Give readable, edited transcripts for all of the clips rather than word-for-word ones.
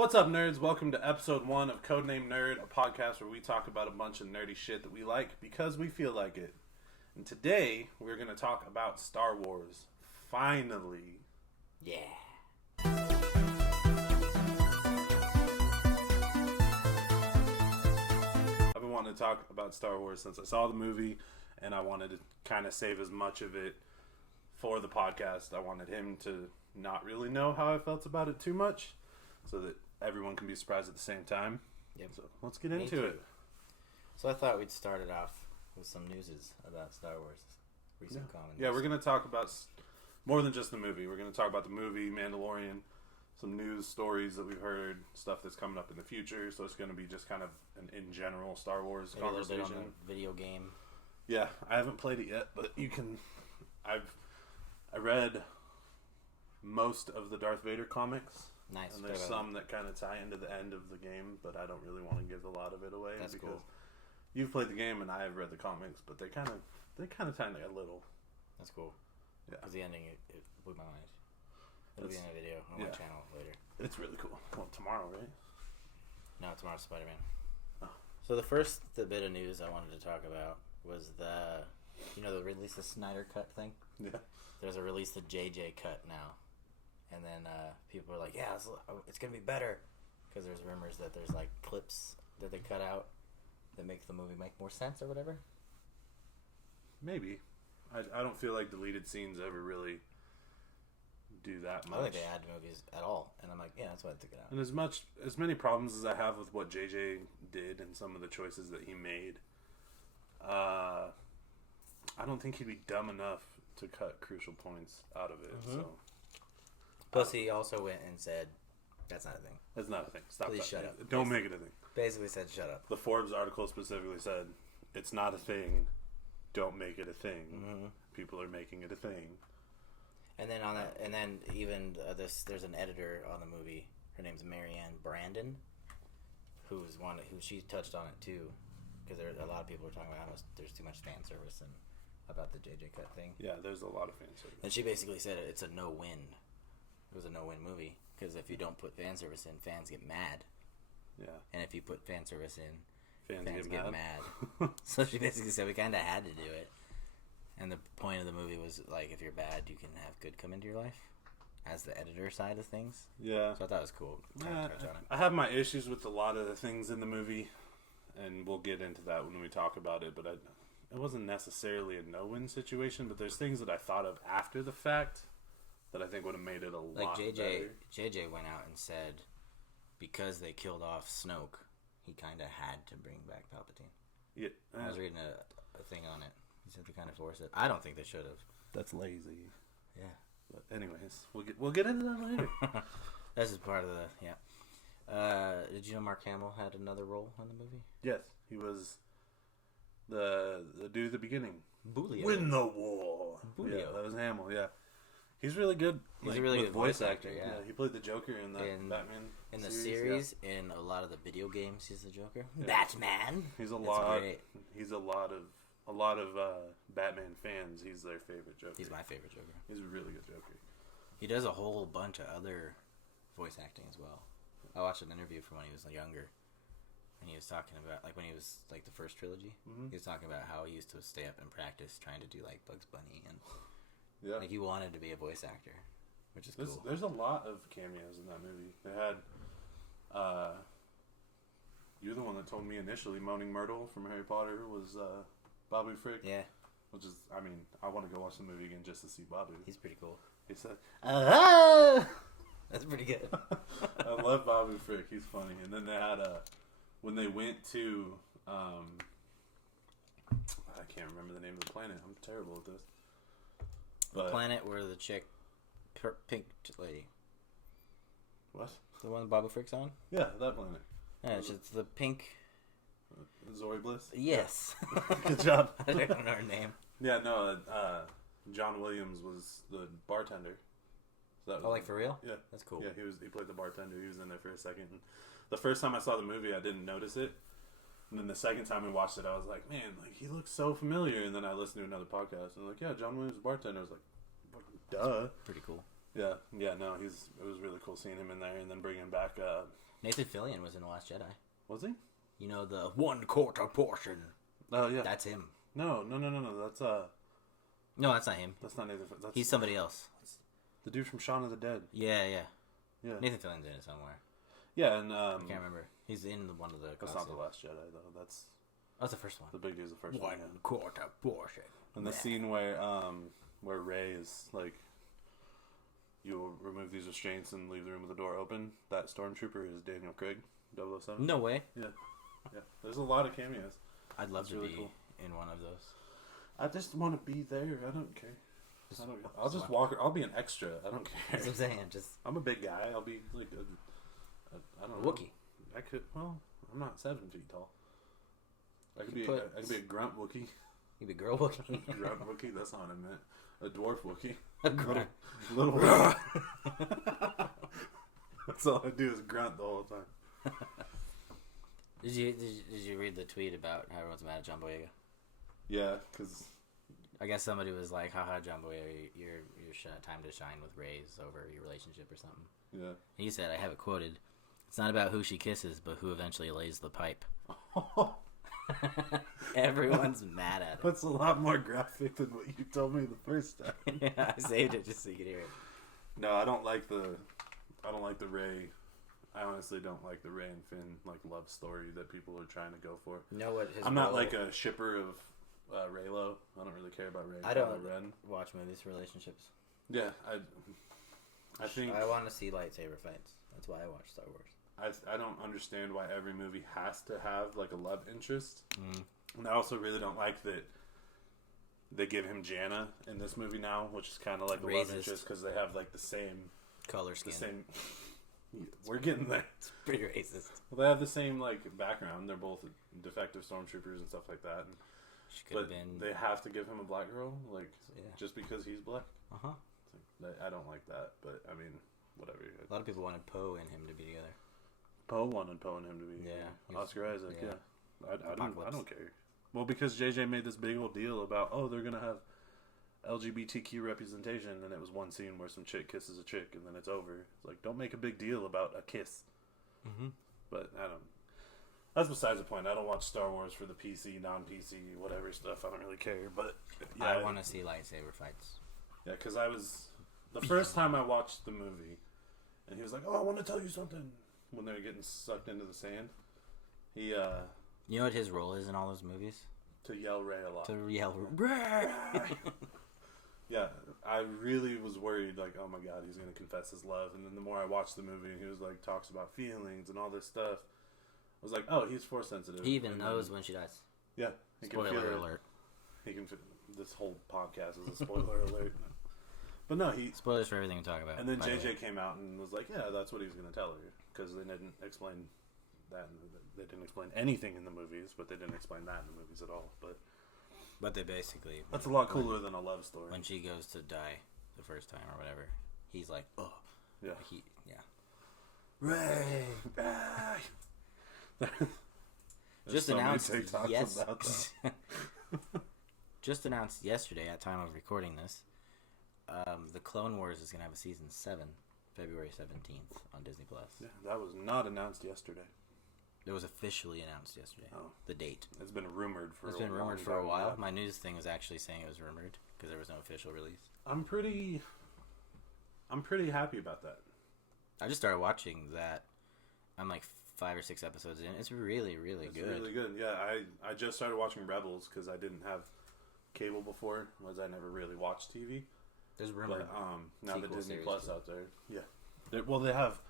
What's up, nerds? Welcome to episode 1 of Codename Nerd, a podcast where we talk about a bunch of nerdy shit that we like because we feel like it. And today, we're going to talk about Star Wars. Finally. Yeah. I've been wanting to talk about Star Wars since I saw the movie, and I wanted to kind of save as much of it for the podcast. I wanted him to not really know how I felt about it too much, so that everyone can be surprised at the same time. Yep. So let's get into it. So I thought we'd start it off with some newses about Star Wars. Recent comments. Yeah, we're going to talk about more than just the movie. We're going to talk about the movie, Mandalorian, some news stories that we've heard, stuff that's coming up in the future. So it's going to be just kind of an in general Star Wars maybe conversation. A little bit on the video game. Yeah, I haven't played it yet, but you can. I read most of the Darth Vader comics. Nice. And there's some that kind of tie into the end of the game, but I don't really want to give a lot of it away. That's because cool. You've played the game and I have read the comics, but they kind of tie into a little. That's cool. Yeah. Because the ending, it blew my mind. It'll be in a video on my channel later. It's really cool. Well, tomorrow, right? No, tomorrow's Spider-Man. Oh. So the bit of news I wanted to talk about was the release the Snyder Cut thing? Yeah. There's a release the JJ Cut now. And then people are like, yeah, it's going to be better. Because there's rumors that there's like clips that they cut out that make the movie make more sense or whatever. Maybe. I don't feel like deleted scenes ever really do that much. I don't think they add movies at all. And I'm like, yeah, that's why I took it out. And as many problems as I have with what JJ did and some of the choices that he made, I don't think he'd be dumb enough to cut crucial points out of it. Mm-hmm. So. Plus, he also went and said, that's not a thing. That's not a thing. Stop. Please that. shut up. Don't make it a thing. Basically said, shut up. The Forbes article specifically said, it's not a thing. Don't make it a thing. Mm-hmm. People are making it a thing. And then there's an editor on the movie. Her name's Marianne Brandon, who she touched on it too, because a lot of people are talking about how there's too much fan service and about the JJ Cut thing. Yeah, there's a lot of fan service. And she basically said it's a no-win. It was a no-win movie because if you don't put fan service in, fans get mad. Yeah. And if you put fan service in, fans get mad. So she basically said we kind of had to do it. And the point of the movie was like, if you're bad, you can have good come into your life, as the editor side of things. Yeah. So I thought it was cool. I have my issues with a lot of the things in the movie, and we'll get into that when we talk about it. But it wasn't necessarily a no-win situation. But there's things that I thought of after the fact that I think would have made it a lot better. JJ went out and said because they killed off Snoke, he kind of had to bring back Palpatine. Yeah, I was reading a thing on it. He said they kind of forced it. I don't think they should have. That's lazy. Yeah. But anyways, we'll get into that later. This is part of the did you know Mark Hamill had another role in the movie? Yes, he was the dude at the beginning. Bulio. Win the war. Bulio. Yeah, that was Hamill. Yeah. He's really good. He's a really good voice actor. Yeah, he played the Joker in the Batman. In the series, in a lot of the video games, he's the Joker. Yeah. Batman. He's a lot of Batman fans. He's their favorite Joker. He's my favorite Joker. He's a really good Joker. He does a whole bunch of other voice acting as well. I watched an interview from when he was younger, and he was talking about when he was the first trilogy. Mm-hmm. He was talking about how he used to stay up and practice trying to do Bugs Bunny and. Yeah. He wanted to be a voice actor, which is cool. There's a lot of cameos in that movie. They had, you're the one that told me initially Moaning Myrtle from Harry Potter was Babu Frick. Yeah. Which is, I want to go watch the movie again just to see Babu. He's pretty cool. He said, That's pretty good. I love Babu Frick. He's funny. And then they had when they went to, I can't remember the name of the planet. I'm terrible at this. The planet where the chick, pink lady. What? The one Babu Frick's on? Yeah, that planet. Yeah, it's the pink. Zoe Bliss? Yes. Good job. I don't know her name. Yeah, no, John Williams was the bartender. So that was for real? Yeah. That's cool. Yeah, he played the bartender. He was in there for a second. And the first time I saw the movie, I didn't notice it. And then the second time we watched it, I was like, man, he looks so familiar. And then I listened to another podcast, and yeah, John Williams, bartender. I was like, duh. Pretty cool. Yeah, no, it was really cool seeing him in there, and then bringing back Nathan Fillion was in The Last Jedi. Was he? You know, the 1/4 portion. Oh, yeah. That's him. No. That's, No, that's not him. That's not Nathan Fillion. He's somebody else. The dude from Shaun of the Dead. Yeah. Yeah. Nathan Fillion's in it somewhere. Yeah, and, I can't remember. He's in one of the That's not The Last Jedi, though. That's the first one. the big dude's the first one. 1/4 portion. And the scene where Rey is, like, you remove these restraints and leave the room with the door open, that stormtrooper is Daniel Craig, 007. No way. Yeah. There's a lot of cameos. I'd love That's to really be cool. in one of those. I just want to be there. I don't care. I'll just walk. I'll be an extra. I don't care. That's what I'm saying. I'm a big guy. I'll be like I don't know. Wookiee. I could. Well, I'm not 7 feet tall. I could be a grunt Wookiee. You'd be girl Wookiee. Grunt Wookiee. That's not what I meant. A dwarf Wookiee. A grunt. Little. That's all I do is grunt the whole time. Did you read the tweet about how everyone's mad at John Boyega? Yeah, because I guess somebody was like, haha, John Boyega, your time to shine with Ray's over your relationship or something. Yeah. And he said, I have it quoted, it's not about who she kisses, but who eventually lays the pipe. Everyone's mad at it. That's a lot more graphic than what you told me the first time. Yeah, I saved it just so you could hear it. No, I don't like the Rey. I honestly don't like the Rey and Finn love story that people are trying to go for. You know what? I'm not like a shipper of Reylo. I don't really care about Rey. I don't Ren. watch movies for relationships. Yeah, I think I want to see lightsaber fights. That's why I watch Star Wars. I don't understand why every movie has to have a love interest. Mm. And I also really don't like that they give him Janna in this movie now, which is kind of like a love interest because they have the same color skin. The same. We're getting there. It's pretty racist. Well, they have the same background. They're both defective stormtroopers and stuff like that. But they have to give him a black girl, just because he's black. I don't like that, but I mean, whatever. A lot of people wanted Poe and him to be together. Poe wanted Poe and him to be. Yeah. Oscar Isaac. Yeah. I don't care. Well, because JJ made this big old deal about they're gonna have LGBTQ representation, and it was one scene where some chick kisses a chick, and then it's over. It's don't make a big deal about a kiss. Mm-hmm. But I don't. That's besides the point. I don't watch Star Wars for the PC, non-PC, whatever stuff. I don't really care. But yeah, I want to see lightsaber fights. Yeah, because the first time I watched the movie, and he was like, "Oh, I want to tell you something." When they were getting sucked into the sand, he you know what his role is in all those movies? To yell Rey a lot. To yell Rey. Yeah, I really was worried, oh my god, he's going to confess his love. And then the more I watched the movie, he was talks about feelings and all this stuff. I was like, oh, he's force sensitive. He even knows when she dies. Yeah. Spoiler alert. He can. This whole podcast is a spoiler alert. But no, spoilers for everything we talk about. And then JJ came out and was like, yeah, that's what he's going to tell her. Because they didn't explain that. They didn't explain anything in the movies, but they didn't explain that in the movies at all. But they basically... That's a lot cooler than a love story. When she goes to die the first time or whatever, he's like, oh. Yeah. Rey! Just announced Just announced yesterday at time of recording this, the Clone Wars is going to have a season 7, February 17th on Disney+. Yeah, that was not announced yesterday. It was officially announced yesterday. Oh. The date. It's been rumored for a while. My news thing was actually saying it was rumored because there was no official release. I'm pretty happy about that. I just started watching that. I'm 5 or 6 episodes in. It's really, really good. It's really good. Yeah, I just started watching Rebels because I didn't have cable before, as I never really watched TV. There's rumored. But now the Disney Plus out there. Yeah. They have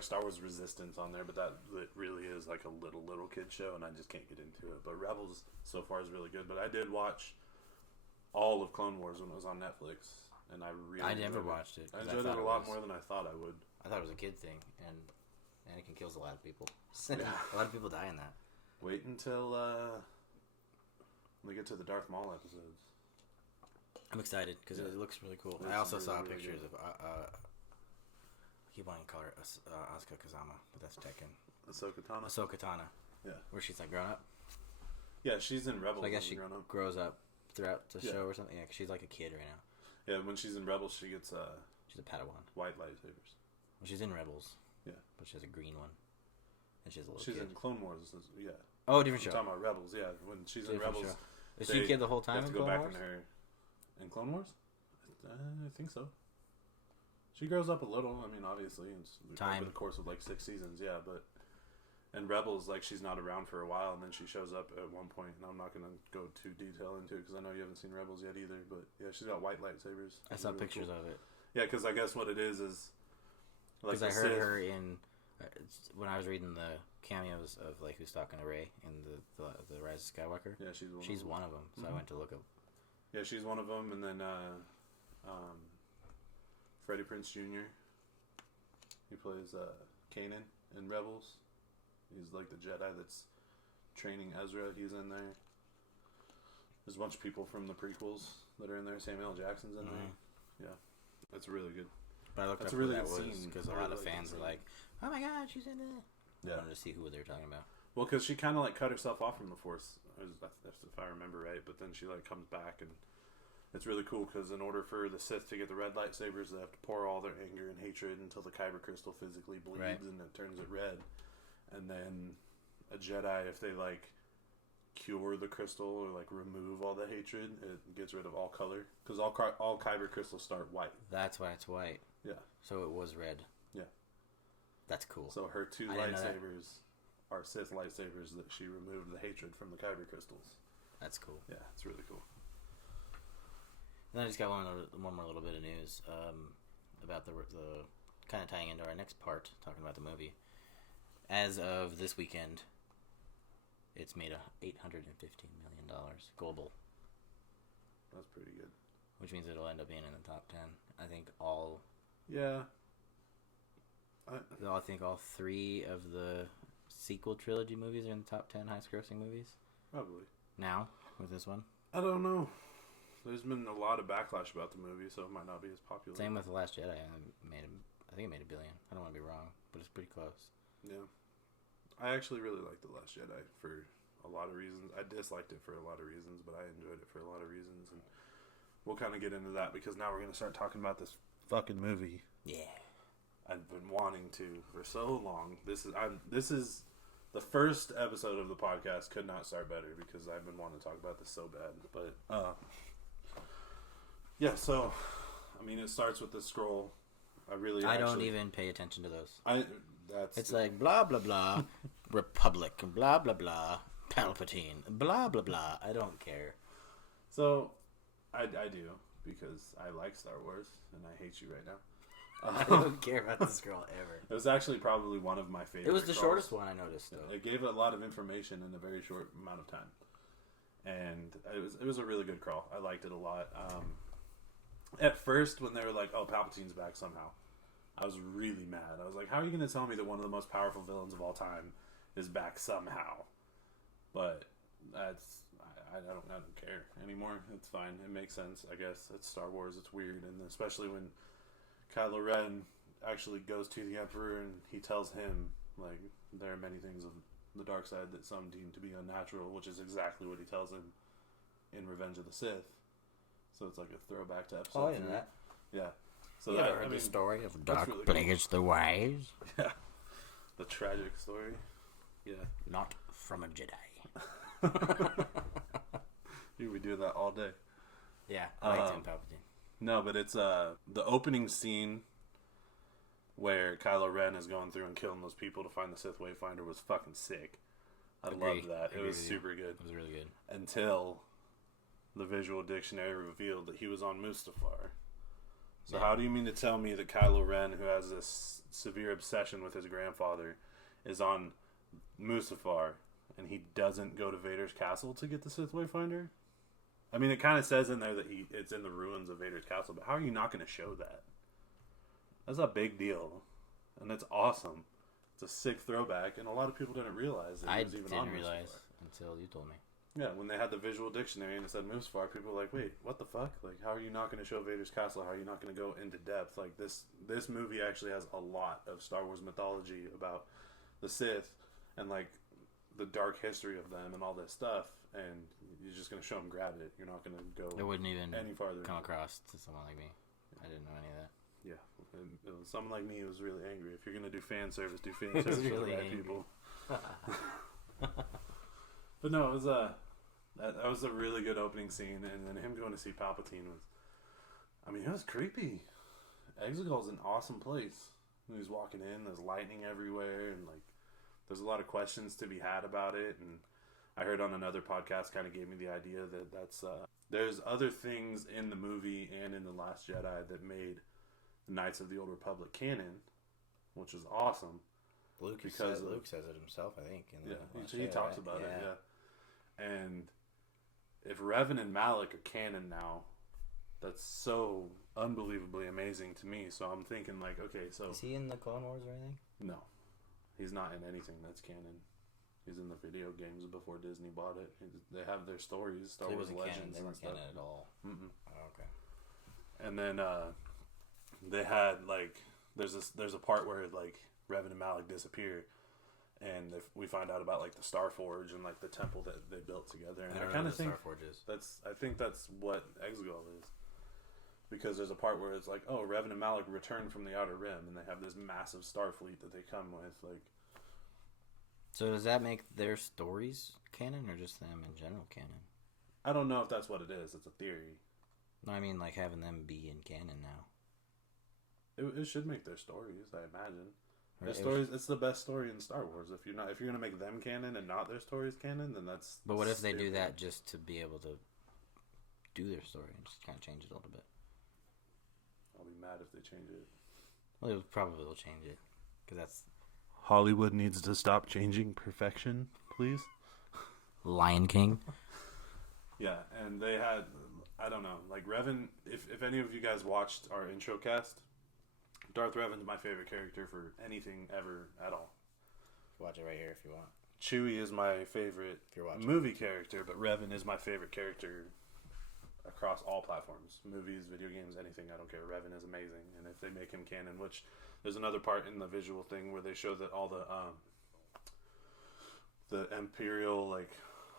Star Wars Resistance on there, but it really is a little kid show, and I just can't get into it. But Rebels so far is really good. But I did watch all of Clone Wars when it was on Netflix, and I never watched it. I enjoyed it a lot more than I thought I would. I thought it was a kid thing, and Anakin kills a lot of people. Yeah. A lot of people die in that. Wait until we get to the Darth Maul episodes. I'm excited because it looks really cool. I also saw pictures of. I keep wanting to call her Asuka Kazama, but that's Tekken. Ahsoka Tano. Yeah. Where she's grown up. Yeah, she's in Rebels. So I guess she grows up throughout the show or something. Yeah, cause she's a kid right now. Yeah, when she's in Rebels, she gets she's a Padawan. White lightsabers. When she's in Rebels, Yeah. But she has a green one. And she's a little She's kid. in Clone Wars, yeah. Oh, different show. I'm talking about Rebels, yeah. When she's in Rebels... Show. Is she a kid the whole time in Clone Wars? In Clone Wars? I think so. She grows up a little, I mean, obviously. It's over the course of, like, 6 seasons, yeah, but... And Rebels, like, she's not around for a while, and then she shows up at one point, and I'm not going to go too detail into it, because I know you haven't seen Rebels yet either, but, yeah, she's got white lightsabers. I saw really pictures of it. Yeah, because I guess what it is... Because I heard her in... when I was reading the cameos of, like, who's talking to Rey in the Rise of Skywalker. Yeah, she's one of them. So I went to look up. Yeah, she's one of them, and then, Freddie Prinze Jr. He plays, Kanan in Rebels. He's like the Jedi that's training Ezra. He's in there. There's a bunch of people from the prequels that are in there. Samuel L. Jackson's in there. Yeah. That's really good. But I looked up really who that was because a lot of fans are like, oh my god, she's in it. Yeah. I wanted to see who they were talking about. Well, because she kind of like cut herself off from the Force, if I remember right. But then she like comes back, and it's really cool because in order for the Sith to get the red lightsabers, they have to pour all their anger and hatred until the kyber crystal physically bleeds and it turns it red. And then a Jedi, if they, like, cure the crystal or, like, remove all the hatred, it gets rid of all color. Because all kyber crystals start white. That's why it's white. Yeah. So it was red. Yeah. That's cool. So her 2 lightsabers are Sith lightsabers that she removed the hatred from the kyber crystals. That's cool. Yeah, it's really cool. And then I just got one more little bit of news about the kind of tying into our next part, talking about the movie. As of this weekend, it's made $815 million global. That's pretty good. Which means it'll end up being in the top 10. I think all... Yeah. I think all 3 of the sequel trilogy movies are in the top 10 highest grossing movies. Probably. Now, with this one. I don't know. There's been a lot of backlash about the movie, so it might not be as popular. Same with The Last Jedi. I think it made $1 billion. I don't want to be wrong, but it's pretty close. Yeah. I actually really liked The Last Jedi for a lot of reasons. I disliked it for a lot of reasons, but I enjoyed it for a lot of reasons. And we'll kind of get into that because now we're going to start talking about this fucking movie. Yeah. I've been wanting to for so long. This is the first episode of the podcast could not start better because I've been wanting to talk about this so bad. But, yeah, so, I mean, it starts with the scroll. I don't even pay attention to those. It's like blah blah blah, Republic, blah blah blah, Palpatine, blah blah blah. I don't care. So, I do because I like Star Wars and I hate you right now. I don't care about this girl ever. It was actually probably one of my favorite. It was the shortest one I noticed though. It gave a lot of information in a very short amount of time, and it was a really good crawl. I liked it a lot. At first, when they were like, "Oh, Palpatine's back somehow," I was really mad. I was like, how are you going to tell me that one of the most powerful villains of all time is back somehow? But I don't care anymore. It's fine. It makes sense, I guess. It's Star Wars. It's weird. And especially when Kylo Ren actually goes to the Emperor and he tells him, like, there are many things of the dark side that some deem to be unnatural, which is exactly what he tells him in Revenge of the Sith. So it's like a throwback to episode 3. That. Yeah. So you ever heard the story of Dark really Plagueis the Wise? Yeah. The tragic story. Yeah. Not from a Jedi. Dude, we do that all day. Yeah, I like Tim Palpatine. No, but it's the opening scene where Kylo Ren is going through and killing those people to find the Sith Wayfinder was fucking sick. I loved that. It was super good. It was really good. Until the visual dictionary revealed that he was on Mustafar. So how do you mean to tell me that Kylo Ren, who has this severe obsession with his grandfather, is on Mustafar, and he doesn't go to Vader's castle to get the Sith Wayfinder? I mean, it kind of says in there that it's in the ruins of Vader's castle, but how are you not going to show that? That's a big deal, and it's awesome. It's a sick throwback, and a lot of people didn't realize it was even on Mustafar. I didn't realize until you told me. Yeah, when they had the visual dictionary and it said Mustafar, people were like, wait, what the fuck? Like, how are you not going to show Vader's castle? How are you not going to go into depth? Like, this movie actually has a lot of Star Wars mythology about the Sith and, like, the dark history of them and all this stuff, and you're just going to show them grab it. You're not going to go it wouldn't even any farther. Come across to someone like me. I didn't know any of that. Yeah, and someone like me was really angry. If you're gonna do fan service, do fan service for the right people. But no, it was that was a really good opening scene, and then him going to see Palpatine was, I mean, it was creepy. Exegol's an awesome place. He's walking in, there's lightning everywhere, and like, there's a lot of questions to be had about it. And I heard on another podcast, kind of gave me the idea that there's other things in the movie and in The Last Jedi that made the Knights of the Old Republic canon, which is awesome. Luke says it himself, I think. He talks about it, yeah. And if Revan and Malak are canon now, that's so unbelievably amazing to me. So I'm thinking, like, okay, so... Is he in the Clone Wars or anything? No. He's not in anything that's canon. He's in the video games before Disney bought it. They have their stories, Star Wars Legends. They weren't canon at all. Mm-mm. Oh, okay. And then they had, like... There's a part where, like, Revan and Malak disappear, and we find out about, like, the Star Forge and, like, the temple that they built together. And I kind of think Star Forge is. I think that's what Exegol is, because there's a part where it's like, oh, Revan and Malak return from the Outer Rim, and they have this massive star fleet that they come with. Like, so does that make their stories canon, or just them in general canon? I don't know if that's what it is. It's a theory. No, I mean like having them be in canon now. It should make their stories, I imagine. Their stories, it's the best story in Star Wars. If you're gonna make them canon and not their stories canon, then that's. But what if they do that just to be able to do their story and just kind of change it a little bit? I'll be mad if they change it. Well, it probably will change it, because that's. Hollywood needs to stop changing perfection, please. Lion King. Yeah, and they had, I don't know, like Revan. If any of you guys watched our intro cast. Darth Revan's my favorite character for anything ever at all. Watch it right here if you want. Chewie is my favorite movie character, but Revan is my favorite character across all platforms. Movies, video games, anything, I don't care. Revan is amazing. And if they make him canon, which there's another part in the visual thing where they show that all the Imperial, like,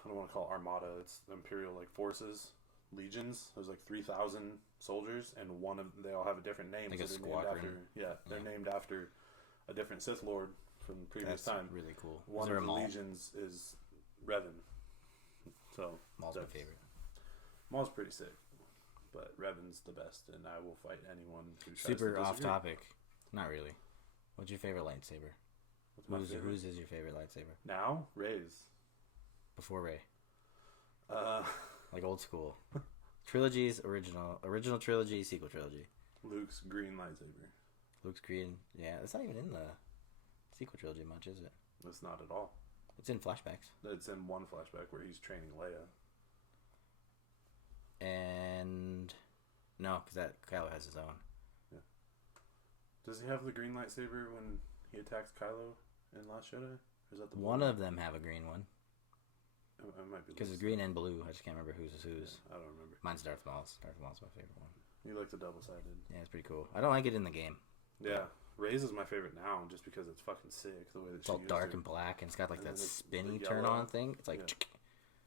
I don't want to call it Armada, it's the Imperial, like, forces, legions. There's like 3,000 soldiers, and they all have a different name. Like a squadron. They're named after a different Sith Lord from the previous time. Really cool. One of the legions is Revan. So Maul's my favorite. Maul's pretty sick, but Revan's the best, and I will fight anyone who tries Super to off disagree. topic. Not really. What's your favorite lightsaber? Whose is your favorite lightsaber? Now, Rey's. Before Rey. Like old school. Trilogies, original trilogy, sequel trilogy. Luke's green lightsaber. Luke's green. Yeah, it's not even in the sequel trilogy much, is it? It's not at all. It's in flashbacks. It's in one flashback where he's training Leia. And no, because that Kylo has his own. Yeah. Does he have the green lightsaber when he attacks Kylo in Last Jedi? Or is that the one of them have a green one? It might be because it's green and blue. I just can't remember whose is whose. Yeah, I don't remember. Mine's Darth Maul's. Darth Maul's my favorite one. You like the double-sided. Yeah, it's pretty cool. I don't like it in the game. Yeah. Rey's is my favorite now just because it's fucking sick. The way that it's all dark and black, and it's got like that spinny turn-on thing. It's like... Yeah.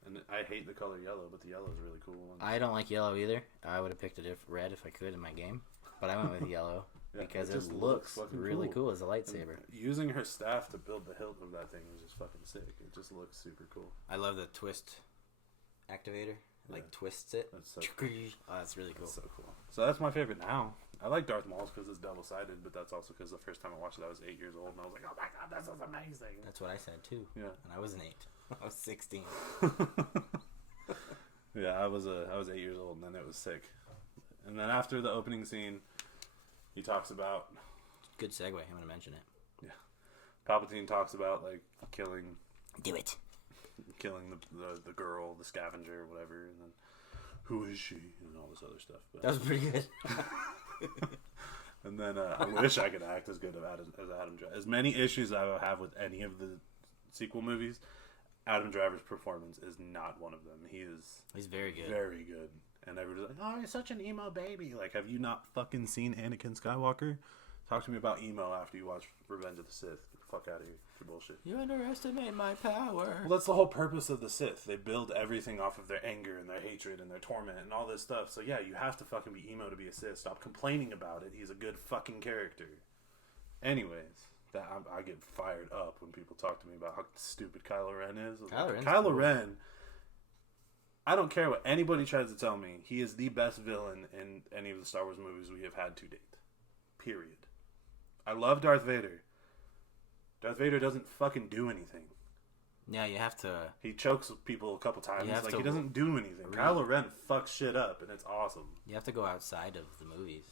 And I hate the color yellow, but the yellow is really cool. I don't like yellow either. I would have picked red if I could in my game, but I went with yellow because it looks really cool as a lightsaber. And using her staff to build the hilt of that thing was just fucking sick. It just looks super cool. I love the twist activator. Like twists it. That's so cool. Oh, that's really cool. That's so cool. So that's my favorite now. I like Darth Maul's because it's double-sided, but that's also because the first time I watched it, I was 8 years old, and I was like, oh my god, this is amazing. That's what I said, too. Yeah. And I wasn't 8. I was 16. Yeah, I was 8 years old, and then it was sick. And then after the opening scene, he talks about... Good segue. I'm going to mention it. Yeah. Palpatine talks about, like, killing... Do it. Killing the girl, the scavenger, whatever, and then... Who is she? And all this other stuff. But, that was pretty good. And then I wish I could act as good as Adam Driver. As many issues I will have with any of the sequel movies, Adam Driver's performance is not one of them. He's very good. Very good. And everybody's like, oh, he's such an emo baby. Like, have you not fucking seen Anakin Skywalker? Talk to me about emo after you watch Revenge of the Sith. fuck out of here for bullshit. You underestimate my power. Well, that's the whole purpose of the Sith. They build everything off of their anger and their hatred and their torment and all this stuff. So yeah, you have to fucking be emo to be a Sith. Stop complaining about it. He's a good fucking character. Anyways, I get fired up when people talk to me about how stupid Kylo Ren is. Kylo Ren, I don't care what anybody tries to tell me, he is the best villain in any of the Star Wars movies we have had to date. Period. I love Darth Vader. Darth Vader doesn't fucking do anything. Yeah, you have to... He chokes people a couple times. Like, he doesn't do anything. Kylo Ren fucks shit up, and it's awesome. You have to go outside of the movies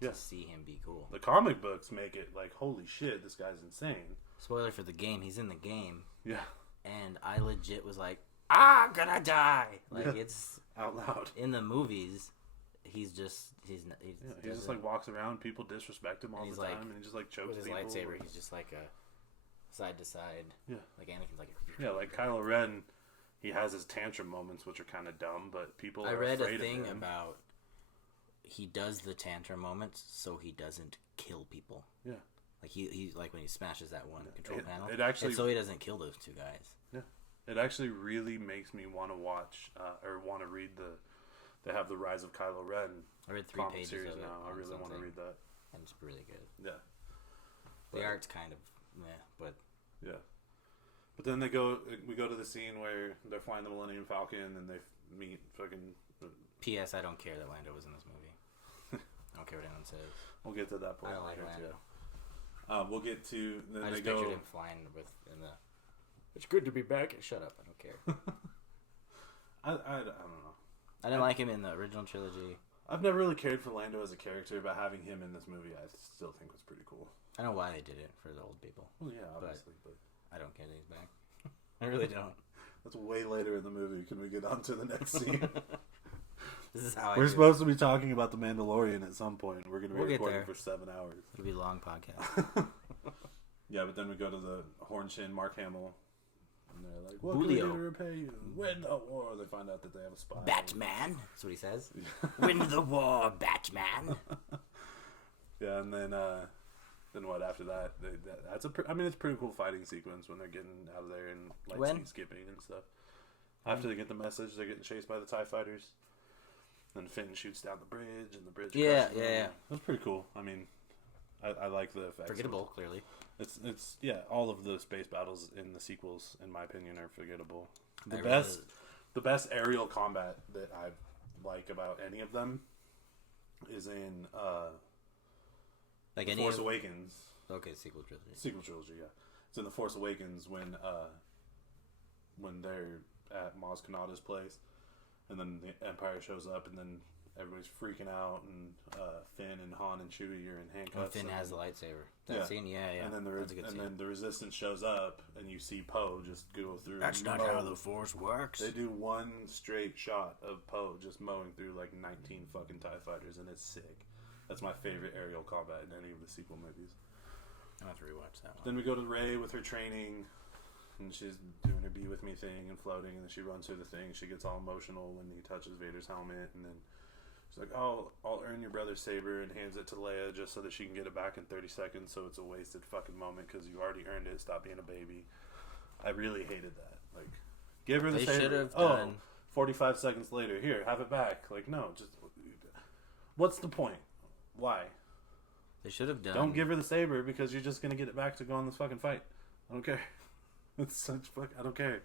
to see him be cool. The comic books make it like, holy shit, this guy's insane. Spoiler for the game. He's in the game. Yeah. And I legit was like, I'm gonna die! Like, it's... Out loud. In the movies, he's just... He just like walks around, people disrespect him all the time, and he just like chokes people. With his lightsaber, he's just like a side to side. Yeah. Like Anakin's like... Yeah, like Kylo Ren, he has his tantrum moments, which are kind of dumb, but people are afraid of him. I read a thing about... He does the tantrum moments so he doesn't kill people. Yeah. Like he like when he smashes that one control panel. It actually, and so he doesn't kill those two guys. Yeah. It actually really makes me want to watch or want to read they have the Rise of Kylo Ren. I read 3 pages series of it now. I really want to read that. And it's really good. Yeah. The art's kind of meh, but yeah. But then we go to the scene where they're flying the Millennium Falcon and they meet fucking. P.S. I don't care that Lando was in this movie. I don't care what anyone says. We'll get to that point. I don't like Lando. We'll get to. Then I just pictured him flying in the. It's good to be back. Shut up! I don't care. I don't know. I didn't like him in the original trilogy. I've never really cared for Lando as a character, but having him in this movie, I still think was pretty cool. I know why they did it for the old people. Well, yeah, obviously, but I don't care that he's back. I really don't. That's way later in the movie. Can we get on to the next scene? This is how we're supposed to be talking about the Mandalorian at some point. We're going to be recording for 7 hours. It'll be a long podcast. Yeah, but then we go to the Horn Chin Mark Hamill. And they're like, what can we do to repay you? Win the war. They find out that they have a spy. Batman. That's what he says. Win the war, Batman. Yeah, and then what after that? It's a pretty cool fighting sequence when they're getting out of there and lightspeed skipping and stuff. After they get the message, they're getting chased by the TIE fighters. Then Finn shoots down the bridge, and the bridge. Yeah. That's pretty cool. I mean, I like the effects. Forgettable, clearly. It's all of the space battles in the sequels, in my opinion, are forgettable. The best aerial combat that I like about any of them is in The Force Awakens. Okay, sequel trilogy. Sequel trilogy, yeah. It's in The Force Awakens when they're at Maz Kanata's place, and then the Empire shows up, and then everybody's freaking out, and Finn and Han and Chewie are in handcuffs. Finn has the lightsaber. That scene, yeah. And then then the Resistance shows up, and you see Poe just go through. That's not how the Force works. They do one straight shot of Poe just mowing through like 19 fucking TIE fighters, and it's sick. That's my favorite aerial combat in any of the sequel movies. I'll have to rewatch that one. Then we go to Rey with her training, and she's doing her be with me thing and floating, and then she runs through the thing. She gets all emotional when he touches Vader's helmet, and then she's like, "Oh, I'll earn your brother's saber," and hands it to Leia just so that she can get it back in 30 seconds. So it's a wasted fucking moment because you already earned it. Stop being a baby. I really hated that. Like, give her the saber. Should have done. 45 seconds later, here, have it back. Like, no, just what's the point? Why? They should have done. Don't give her the saber because you're just gonna get it back to go on this fucking fight. I don't care. It's such fuck. I don't care.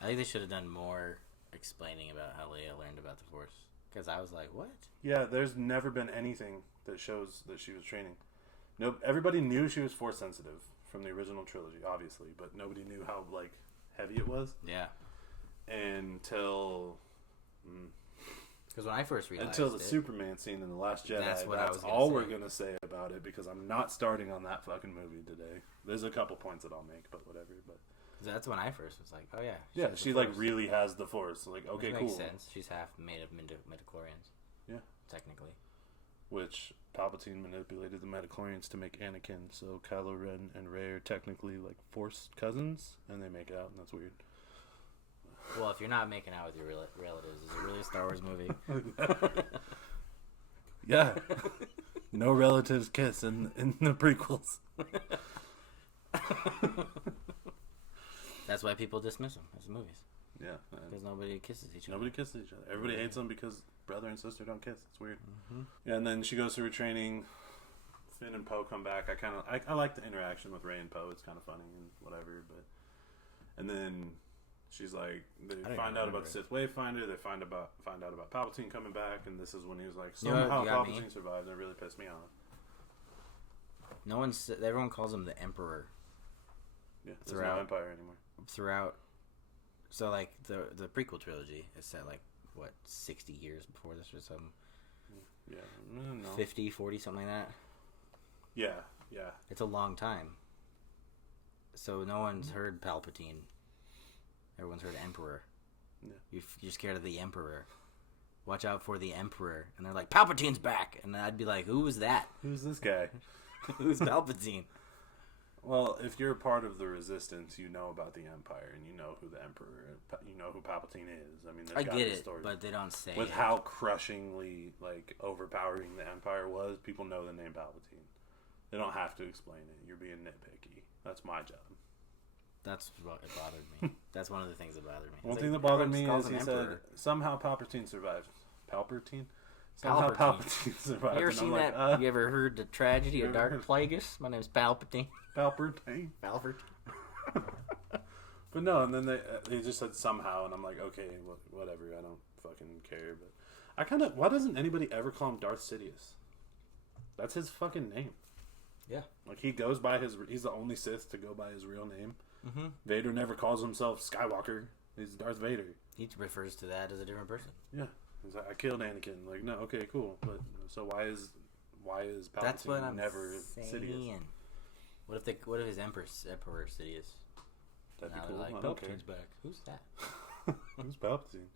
I think they should have done more explaining about how Leia learned about the Force. Because I was like, what? Yeah, there's never been anything that shows that she was training. No, everybody knew she was Force sensitive from the original trilogy, obviously, but nobody knew how like heavy it was. Yeah. Until. Because when I first realized until the Superman scene in The Last Jedi, that's we're gonna say about it. Because I'm not starting on that fucking movie today. There's a couple points that I'll make, but whatever. But that's when I first was like, oh yeah. Yeah, she like really has the Force. Like, okay, cool. Makes sense. She's half made of midichlorians. Yeah. Technically. Which Palpatine manipulated the midichlorians to make Anakin. So Kylo Ren and Rey are technically like Force cousins, and they make out, and that's weird. Well, if you're not making out with your relatives, is it really a Star Wars movie? Yeah. No relatives kiss in the prequels. That's why people dismiss them as movies. Yeah. Because nobody kisses each other. Nobody kisses each other. Everybody hates them because brother and sister don't kiss. It's weird. Mm-hmm. Yeah, and then she goes through her training. Finn and Poe come back. I like the interaction with Rey and Poe. It's kind of funny and whatever. And then she's like, they find out about the Sith Wayfinder. They find out about Palpatine coming back, and this is when he was like, somehow Palpatine survived. And it really pissed me off. Everyone calls him the Emperor. Yeah, there's no Empire anymore. Throughout, so like the prequel trilogy is set like what 60 years before this or something. Yeah, no. 50, 40, something like that. Yeah. It's a long time. So no one's heard Palpatine. Everyone's heard Emperor. Yeah. You're scared of the Emperor. Watch out for the Emperor. And they're like, Palpatine's back. And I'd be like, who is that? Who's this guy? Who's Palpatine? Well, if you're a part of the Resistance, you know about the Empire, and you know who the Emperor, you know who Palpatine is. I mean, I get it, but they don't say with how crushingly overpowering the Empire was. People know the name Palpatine. They don't have to explain it. You're being nitpicky. That's my job. That's what it bothered me. That's one of the things that bothered me. One thing that bothered me is he said somehow Palpatine survived. Palpatine. Somehow Palpatine survived. You ever seen that? You ever heard the tragedy of Darth Plagueis? My name's Palpatine. Palpatine. But no, and then they just said somehow, and I'm like, okay, whatever. I don't fucking care. But why doesn't anybody ever call him Darth Sidious? That's his fucking name. Yeah. Like he goes by he's the only Sith to go by his real name. Mm-hmm. Vader never calls himself Skywalker. He's Darth Vader. He refers to that as a different person. Yeah. He's like, I killed Anakin. Like, no, okay, cool. But so why is Palpatine That's what I'm never saying. Sidious? What if his Emperor Sidious? That'd be now cool. Like, Palpatine's back. Who's that? Who's Palpatine?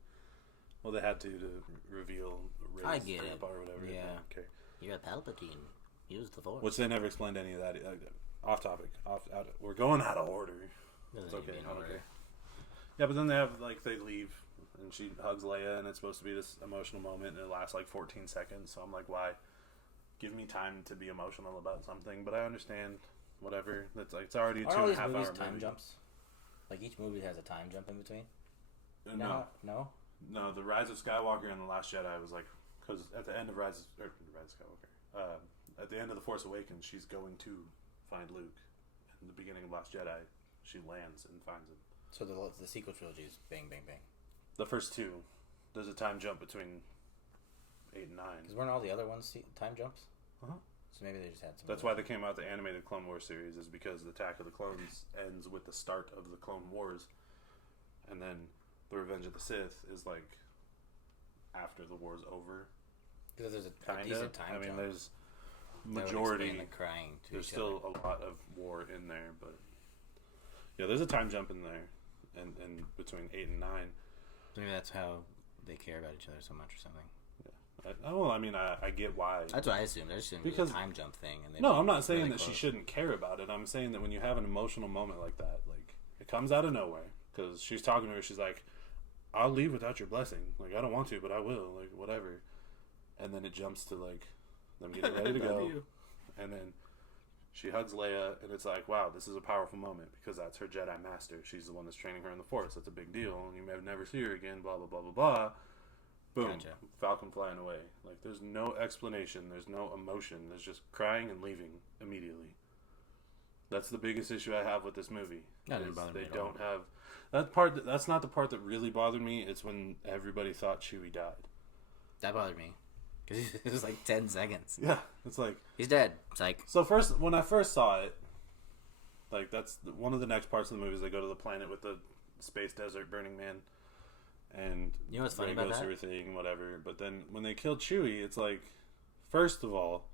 Well, they had to reveal Rey's grandpa or whatever. Yeah. Okay. You're a Palpatine. Use the Force. Which they never explained any of that. Off topic. We're going out of order. Doesn't it's okay. I don't care. Yeah, but then they leave, and she hugs Leia, and it's supposed to be this emotional moment, and it lasts like 14 seconds. So I'm like, why? Give me time to be emotional about something. But I understand. Whatever. That's like it's already a 2.5 hour movie. Time jumps. Like each movie has a time jump in between. No. The Rise of Skywalker and the Last Jedi was like because at the end of Rise of Skywalker. At the end of The Force Awakens, she's going to find Luke. In the beginning of Last Jedi, she lands and finds him. So the sequel trilogy is bang, bang, bang. The first two, there's a time jump between 8 and 9. Because weren't all the other ones time jumps? Uh-huh. So maybe they just had some. That's why they came out the animated Clone Wars series, is because the Attack of the Clones ends with the start of the Clone Wars. And then the Revenge of the Sith is like after the war's over. Because there's a decent time jump. I mean, there's majority the crying to there's still a lot of war in there, but yeah, there's a time jump in there and between 8 and 9. Maybe that's how they care about each other so much or something. Yeah. I get why. That's what I assumed. I just assumed it was a time jump thing. And no, I'm not saying really that she shouldn't care about it. I'm saying that when you have an emotional moment like that, like it comes out of nowhere, because she's talking to her, she's like, I'll leave without your blessing. Like, I don't want to, but I will. Like, whatever. And then it jumps to like them getting ready to go, and then she hugs Leia, and it's like, wow, this is a powerful moment, because that's her Jedi Master. She's the one that's training her in the Force. That's a big deal, and you may never see her again, blah, blah, blah, blah, blah. Boom. Gotcha. Falcon flying away. Like, there's no explanation. There's no emotion. There's just crying and leaving immediately. That's the biggest issue I have with this movie. That didn't bother me they at all. don't have... That part. That's not the part that really bothered me. It's when everybody thought Chewie died. That bothered me. Because it was like 10 seconds. Yeah. It's like... He's dead. It's like... So when I first saw it, like, that's one of the next parts of the movie is they go to the planet with the space desert Burning Man. And you know what's funny about that? Everything, whatever. But then when they killed Chewie, it's like, first of all,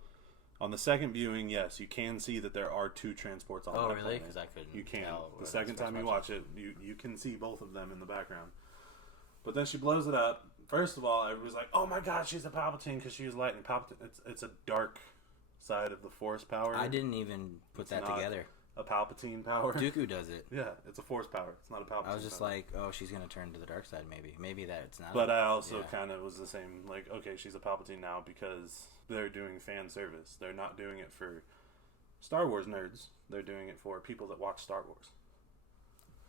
on the second viewing, yes, you can see that there are two transports on that planet. Oh, really? Because I couldn't. You can. The second time you watch it, you can see both of them in the background. But then she blows it up. First of all, everybody's like, "Oh my God, she's a Palpatine because she was lightning." Palpatine. It's a dark side of the Force power. I didn't even put that together. A Palpatine power. Dooku does it. Yeah, it's a Force power. It's not a Palpatine. I was just power. like, oh, she's gonna turn to the dark side. Maybe that's not. But I also kind of was the same. Like, okay, she's a Palpatine now because they're doing fan service. They're not doing it for Star Wars nerds. They're doing it for people that watch Star Wars.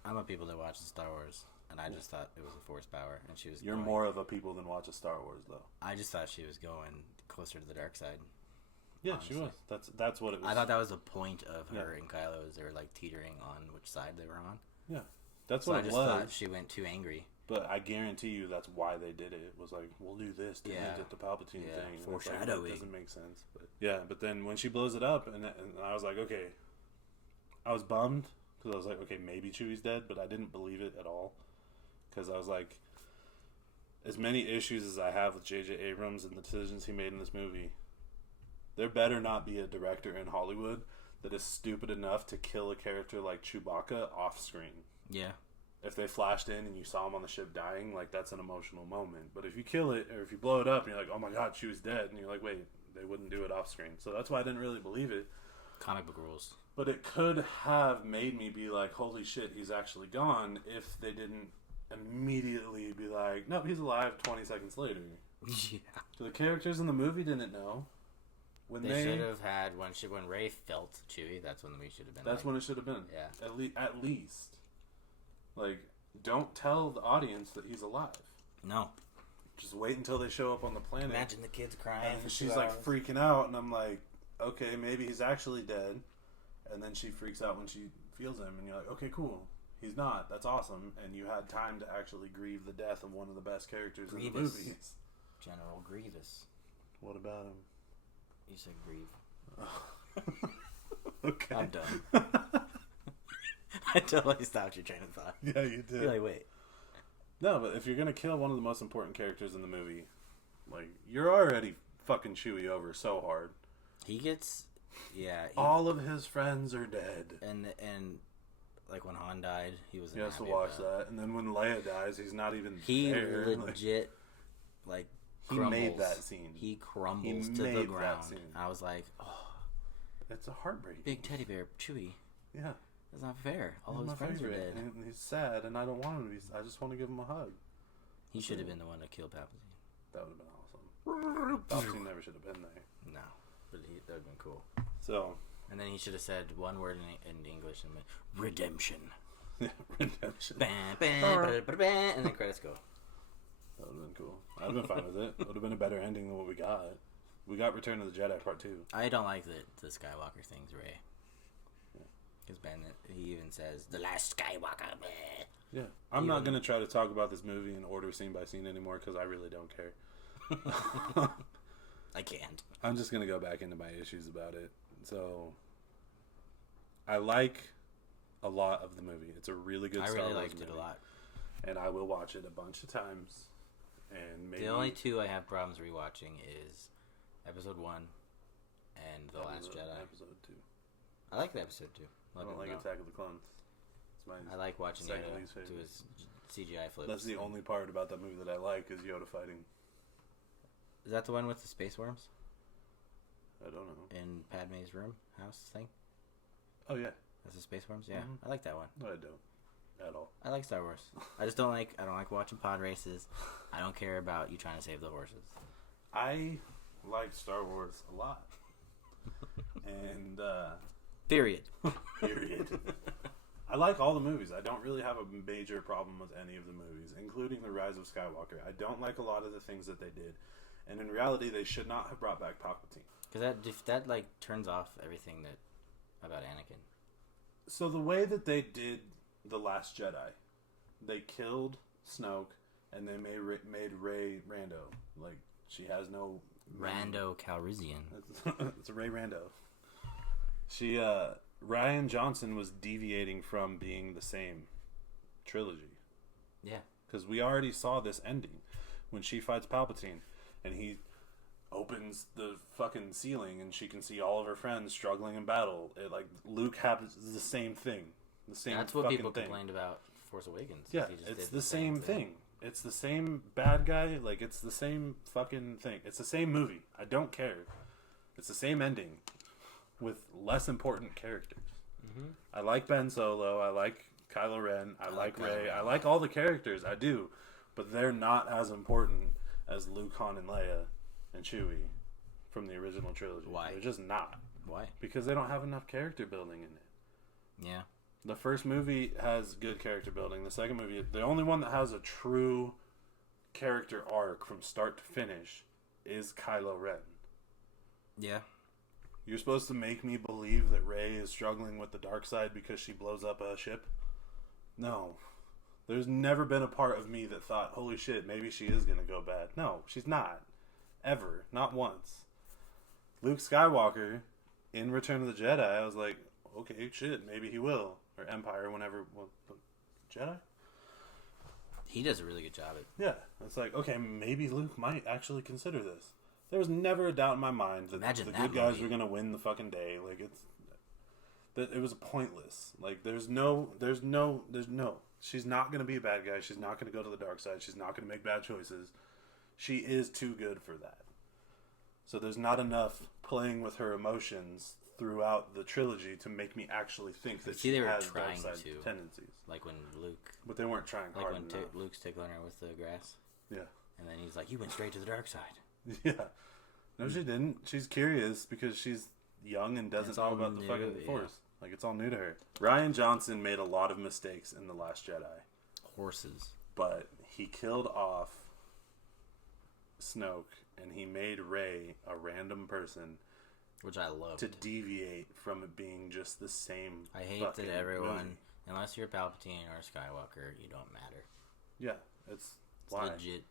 I'm a people that watch Star Wars, and I just thought it was a force power, and she was. You're more of a people than watch a Star Wars, though. I just thought she was going closer to the dark side. Yeah, honestly. She was. That's what it was. I thought that was the point of her and Kylo, is they were like teetering on which side they were on. Yeah, that's what it was. I just thought she went too angry. But I guarantee you that's why they did it. It was like, we'll do this to make it the Palpatine thing. Foreshadowing. Like, it doesn't make sense. But then when she blows it up, and I was like, okay. I was bummed, because I was like, okay, maybe Chewie's dead, but I didn't believe it at all. Because I was like, as many issues as I have with J.J. Abrams and the decisions he made in this movie, there better not be a director in Hollywood that is stupid enough to kill a character like Chewbacca off screen. Yeah. If they flashed in and you saw him on the ship dying, like, that's an emotional moment. But if you kill it, or if you blow it up, and you're like, oh my god, Chewie's dead, and you're like, wait, they wouldn't do it off screen. So that's why I didn't really believe it. Comic book rules. But it could have made me be like, holy shit, he's actually gone, if they didn't immediately be like, nope, he's alive 20 seconds later. Yeah. So the characters in the movie didn't know. They should have had, when Rey felt Chewie, that's when we should have been. That's when it should have been. Yeah. At least. Like, don't tell the audience that he's alive. No. Just wait until they show up on the planet. Imagine the kids crying. And she's like freaking out, and I'm like, okay, maybe he's actually dead. And then she freaks out when she feels him, and you're like, okay, cool. He's not. That's awesome. And you had time to actually grieve the death of one of the best characters in the movies. General Grievous. What about him? You said grieve. Okay. I'm done. I totally stopped your train of thought. Yeah, you did. You're like, wait. No, but if you're going to kill one of the most important characters in the movie, like, you're already fucking Chewie over so hard. He gets... Yeah. All of his friends are dead. And like when Han died, he was. He has to watch that. And then when Leia dies, he's not even there. He legit, like, he made that scene. He crumbles to the ground. I was like, oh. It's a heartbreak. Big teddy bear, Chewie. Yeah. That's not fair. All his friends are dead. And he's sad, and I don't want him to be. I just want to give him a hug. He should have been the one to kill Palpatine. That would have been awesome. Palpatine never should have been there. No. But that would have been cool. So, and then he should have said one word in English and went, redemption. Redemption. And then credits go. That would have been cool. I'd have been fine with it. It would have been a better ending than what we got. We got Return of the Jedi Part 2. I don't like the Skywalker thing's Rey. Because he even says, the last Skywalker. Bleh. Yeah. I'm not going to try to talk about this movie in order scene by scene anymore because I really don't care. I can't. I'm just going to go back into my issues about it. So, I like a lot of the movie. It's a really good Star Wars movie. I really liked it a lot. And I will watch it a bunch of times. And maybe... The only two I have problems rewatching is Episode 1 and The Last Jedi. Episode 2. I like the Episode 2. I don't like Attack of the Clones. I like watching Yoda do his CGI flips. That's the only part about that movie that I like is Yoda fighting. Is that the one with the space worms? I don't know. In Padme's room, house thing? Oh, yeah. That's the space worms? Yeah, I like that one. No, I don't. At all. I like Star Wars. I don't like watching pod races. I don't care about you trying to save the horses. I like Star Wars a lot. And, Period. I like all the movies. I don't really have a major problem with any of the movies, including The Rise of Skywalker. I don't like a lot of the things that they did. And in reality, they should not have brought back Palpatine. Because that like turns off everything about Anakin. So the way that they did The Last Jedi, they killed Snoke, and they made Rey Rando. Like, she has no... Rando Calrissian. It's a Rey Rando. Rian Johnson was deviating from being the same trilogy. Yeah. Because we already saw this ending when she fights Palpatine and he opens the fucking ceiling and she can see all of her friends struggling in battle. Luke has the same thing. That's what people complained about Force Awakens. Yeah, it's the same thing. It's the same bad guy. Like, it's the same fucking thing. It's the same movie. I don't care. It's the same ending with less important characters. Mm-hmm. I like Ben Solo. I like Kylo Ren. I like Rey. I like all the characters. I do. But they're not as important as Luke, Han, and Leia and Chewie from the original trilogy. Why? They're just not. Why? Because they don't have enough character building in it. Yeah. The first movie has good character building. The second movie, the only one that has a true character arc from start to finish is Kylo Ren. Yeah. You're supposed to make me believe that Rey is struggling with the dark side because she blows up a ship? No. There's never been a part of me that thought, holy shit, maybe she is going to go bad. No, she's not. Ever. Not once. Luke Skywalker, in Return of the Jedi, I was like, okay, shit, maybe he will. Or Empire, whenever... Well, Jedi? He does a really good job at... Yeah. It's like, okay, maybe Luke might actually consider this. There was never a doubt in my mind that the good guys were going to win the fucking day. Like, it was pointless. Like, there's no. She's not going to be a bad guy. She's not going to go to the dark side. She's not going to make bad choices. She is too good for that. So there's not enough playing with her emotions throughout the trilogy to make me actually think that she has dark side tendencies. Like when Luke... But they weren't trying hard enough. Like when Luke's tickling her with the grass. Yeah. And then he's like, you went straight to the dark side. Yeah. No, she didn't. She's curious because she's young and doesn't know about the fucking Force. Like, it's all new to her. Rian Johnson made a lot of mistakes in The Last Jedi. Horses. But he killed off Snoke, and he made Rey a random person. Which I love. To deviate from it being just the same. I hate that everyone, unless you're Palpatine or Skywalker, you don't matter. Yeah, it's why? Legit.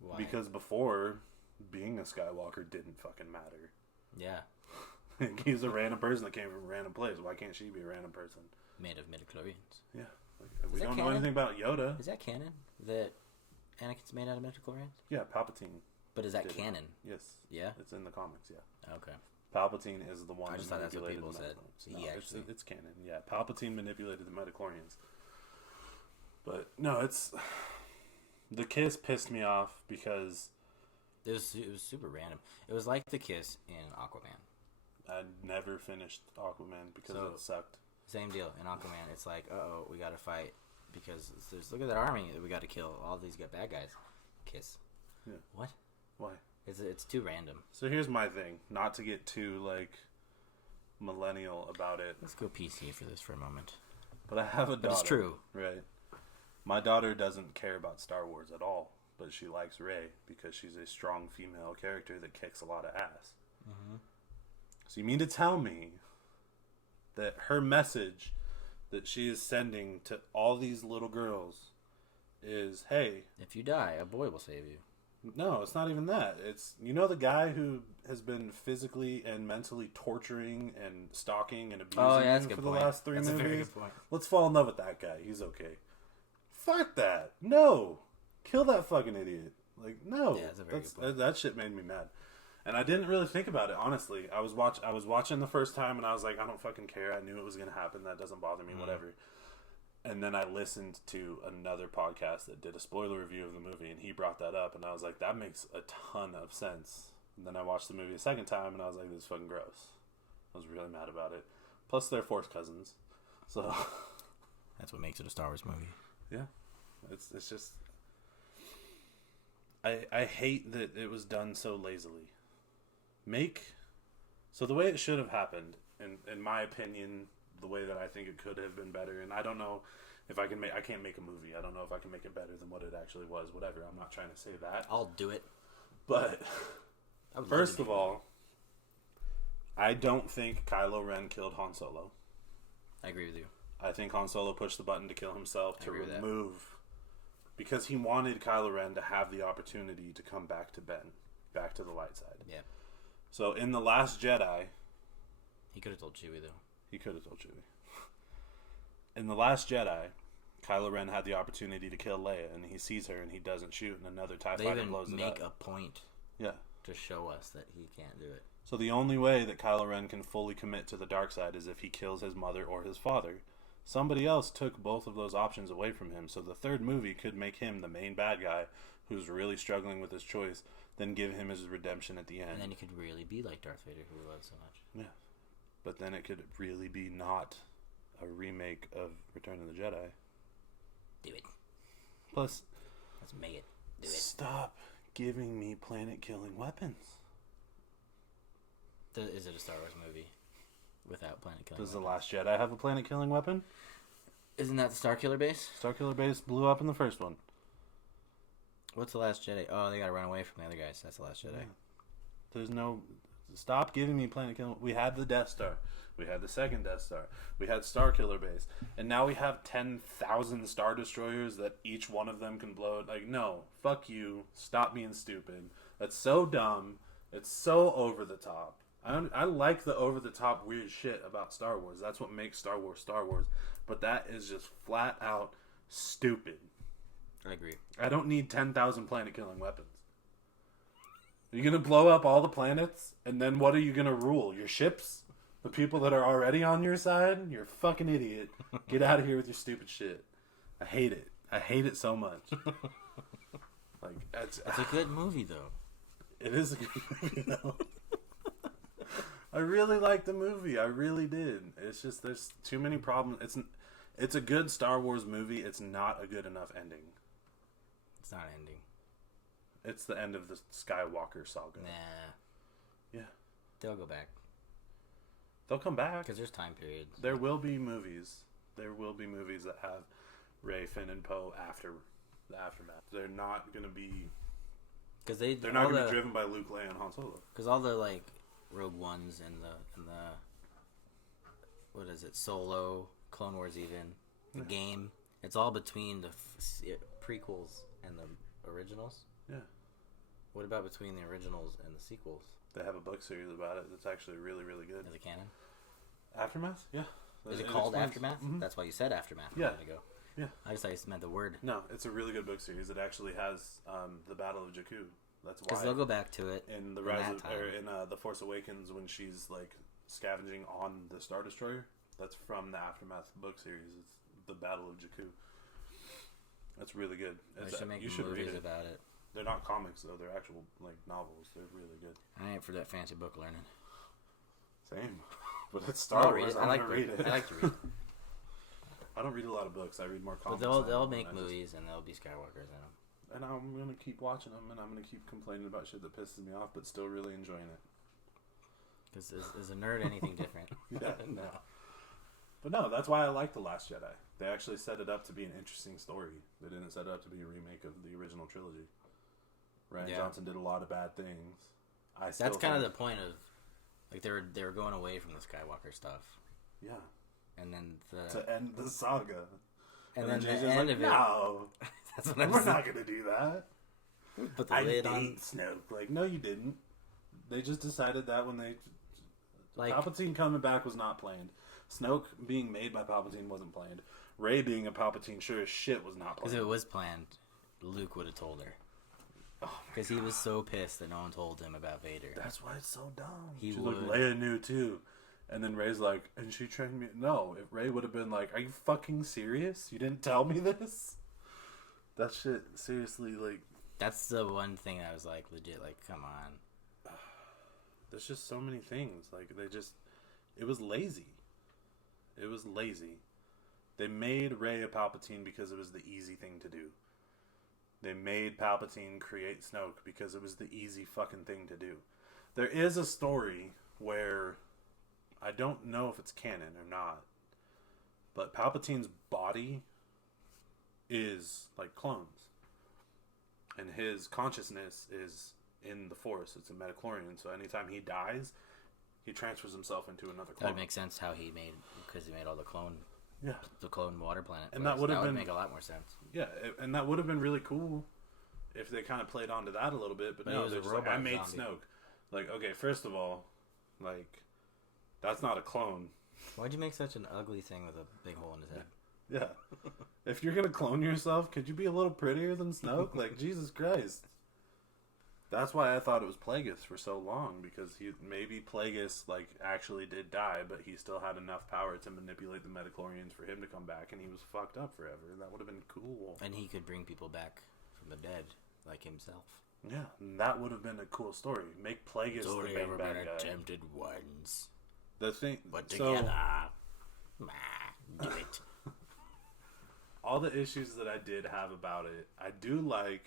Why? Because before, being a Skywalker didn't fucking matter. Yeah. He's a random person that came from a random place. Why can't she be a random person? Made of midichlorians. Yeah. Like, we don't know anything about Yoda. Is that canon? That Anakin's made out of midichlorians? Yeah, Palpatine. But is that canon? Yes. Yeah? It's in the comics, yeah. Okay. Palpatine is the one I just thought that's what people said. So it's canon, yeah. Palpatine manipulated the midichlorians. But, no, it's... The kiss pissed me off because... It was super random. It was like the kiss in Aquaman. I never finished Aquaman because it sucked. Same deal in Aquaman. It's like, we got to fight because look at that army that we got to kill. All these bad guys. Kiss. Yeah. What? Why? It's too random. So here's my thing. Not to get too like millennial about it. Let's go PC for this for a moment. But I have a daughter. But it's true, right? My daughter doesn't care about Star Wars at all, but she likes Rey because she's a strong female character that kicks a lot of ass. Mm-hmm. So you mean to tell me that her message that she is sending to all these little girls is, hey... If you die, a boy will save you. No, it's not even that. It's, you know, the guy who has been physically and mentally torturing and stalking and abusing you for the last 3 movies? A very good point. Let's fall in love with that guy. He's okay. Fuck that. No. Kill that fucking idiot. Like, no. Yeah, that's a very good point. That shit made me mad. And I didn't really think about it, honestly. I was watching the first time, and I was like, I don't fucking care. I knew it was going to happen. That doesn't bother me, whatever. And then I listened to another podcast that did a spoiler review of the movie, and he brought that up, and I was like, that makes a ton of sense. And then I watched the movie a second time, and I was like, this is fucking gross. I was really mad about it. Plus, they're Force cousins. So... That's what makes it a Star Wars movie. Yeah. It's just... I hate that it was done so lazily. So the way it should have happened, in my opinion, the way that I think it could have been better, and I don't know if I can't make a movie. I don't know if I can make it better than what it actually was. Whatever. I'm not trying to say that. I'll do it. But first of all, I don't think Kylo Ren killed Han Solo. I agree with you. I think Han Solo pushed the button to kill himself to remove, because he wanted Kylo Ren to have the opportunity to come back to back to the light side. Yeah. So in The Last Jedi... He could have told Chewie, though. He could have told Chewie. In The Last Jedi, Kylo Ren had the opportunity to kill Leia, and he sees her, and he doesn't shoot, and another TIE fighter blows it up. They make a point to show us that he can't do it. So the only way that Kylo Ren can fully commit to the dark side is if he kills his mother or his father. Somebody else took both of those options away from him, so the third movie could make him the main bad guy who's really struggling with his choice, then give him his redemption at the end. And then he could really be like Darth Vader, who we love so much. Yeah. But then it could really be not a remake of Return of the Jedi. Do it. Plus, let's make it. Do it. Stop giving me planet-killing weapons. Is it a Star Wars movie without planet-killing Does weapons? The Last Jedi have a planet-killing weapon? Isn't that the Starkiller base? Starkiller Base blew up in the first one. What's the Last Jedi? Oh, they gotta run away from the other guys. That's the Last Jedi. Yeah. There's no... Stop giving me planet-killing... We had the Death Star. We had the second Death Star. We had Starkiller Base. And now we have 10,000 Star Destroyers that each one of them can blow... Like, no. Fuck you. Stop being stupid. That's so dumb. It's so over the top. I like the over-the-top weird shit about Star Wars. That's what makes Star Wars Star Wars. But that is just flat out stupid. I agree. I don't need 10,000 planet-killing weapons. You're going to blow up all the planets, and then what are you going to rule? Your ships? The people that are already on your side? You're a fucking idiot. Get out of here with your stupid shit. I hate it. I hate it so much. Like, it's a good movie, though. It is a good movie, though. I really liked the movie. I really did. It's just there's too many problems. It's a good Star Wars movie. It's not a good enough ending. It's not ending. It's the end of the Skywalker saga. Nah. Yeah. They'll go back. They'll come back. Because there's time periods. There will be movies. There will be movies that have Rey, Finn, and Poe after the aftermath. They're not going to be... Because they're not going to be driven by Luke, Leia, and Han Solo. Because all the, like, Rogue Ones and the... What is it? Solo, Clone Wars even. The game. It's all between the prequels and the originals. Yeah. What about between the originals and the sequels? They have a book series about it that's actually really, really good. Is it canon? Aftermath? Yeah. Is it called Aftermath? Mm-hmm. That's why you said Aftermath a minute ago. Yeah. I just thought you meant the word. No, it's a really good book series. It actually has the Battle of Jakku. That's why. Because they'll go back to it in the The Force Awakens when she's like scavenging on the Star Destroyer. That's from the Aftermath book series. It's the Battle of Jakku. That's really good. They should make movies about it. They're not comics though; they're actual like novels. They're really good. I ain't for that fancy book learning. Same, but it's Star Wars. I like to read it. I don't read a lot of books. I read more comics. But they'll make movies and there'll be Skywalkers in them. And I'm gonna keep watching them, and I'm gonna keep complaining about shit that pisses me off, but still really enjoying it. Because is a nerd anything different? Yeah, no. But no, that's why I like The Last Jedi. They actually set it up to be an interesting story. They didn't set it up to be a remake of the original trilogy. Rian Johnson did a lot of bad things. That's kind of the point of, like, they were going away from the Skywalker stuff. Yeah. And then to end the saga. And then the end of it. No, that's what we're not gonna do that. Put the lid on Snoke. Like, no, you didn't. They just decided that when they Palpatine coming back was not planned. Snoke being made by Palpatine wasn't planned. Rey being a Palpatine sure as shit was not planned. Because if it was planned, Luke would have told her. Because he was so pissed that no one told him about Vader. That's why it's so dumb. She's like, Leia knew too. And then Rey's like, and she trained me. No, if Rey would have been like, are you fucking serious? You didn't tell me this? That shit, seriously, like... That's the one thing I was like, legit, like, come on. There's just so many things. Like, it was lazy. It was lazy. They made Rey a Palpatine because it was the easy thing to do. They made Palpatine create Snoke because it was the easy fucking thing to do. There is a story where... I don't know if it's canon or not, but Palpatine's body is like clones, and his consciousness is in the Force. It's a Madalorian, so anytime he dies, he transfers himself into another clone. That would make sense how he made all the clone, the clone water planet. And that would make a lot more sense. Yeah, and that would have been really cool if they kind of played onto that a little bit. But no, they're just like, I made zombie. Snoke. Like, okay, first of all, like. That's not a clone. Why'd you make such an ugly thing with a big hole in his head? Yeah. If you're going to clone yourself, could you be a little prettier than Snoke? Like, Jesus Christ. That's why I thought it was Plagueis for so long, because maybe Plagueis, like, actually did die, but he still had enough power to manipulate the Madalorians for him to come back, and he was fucked up forever. That would have been cool. And he could bring people back from the dead, like himself. Yeah, and that would have been a cool story. Make Plagueis the main bad guy. Attempted ones. The thing, but together, do it. All the issues that I did have about it, I do like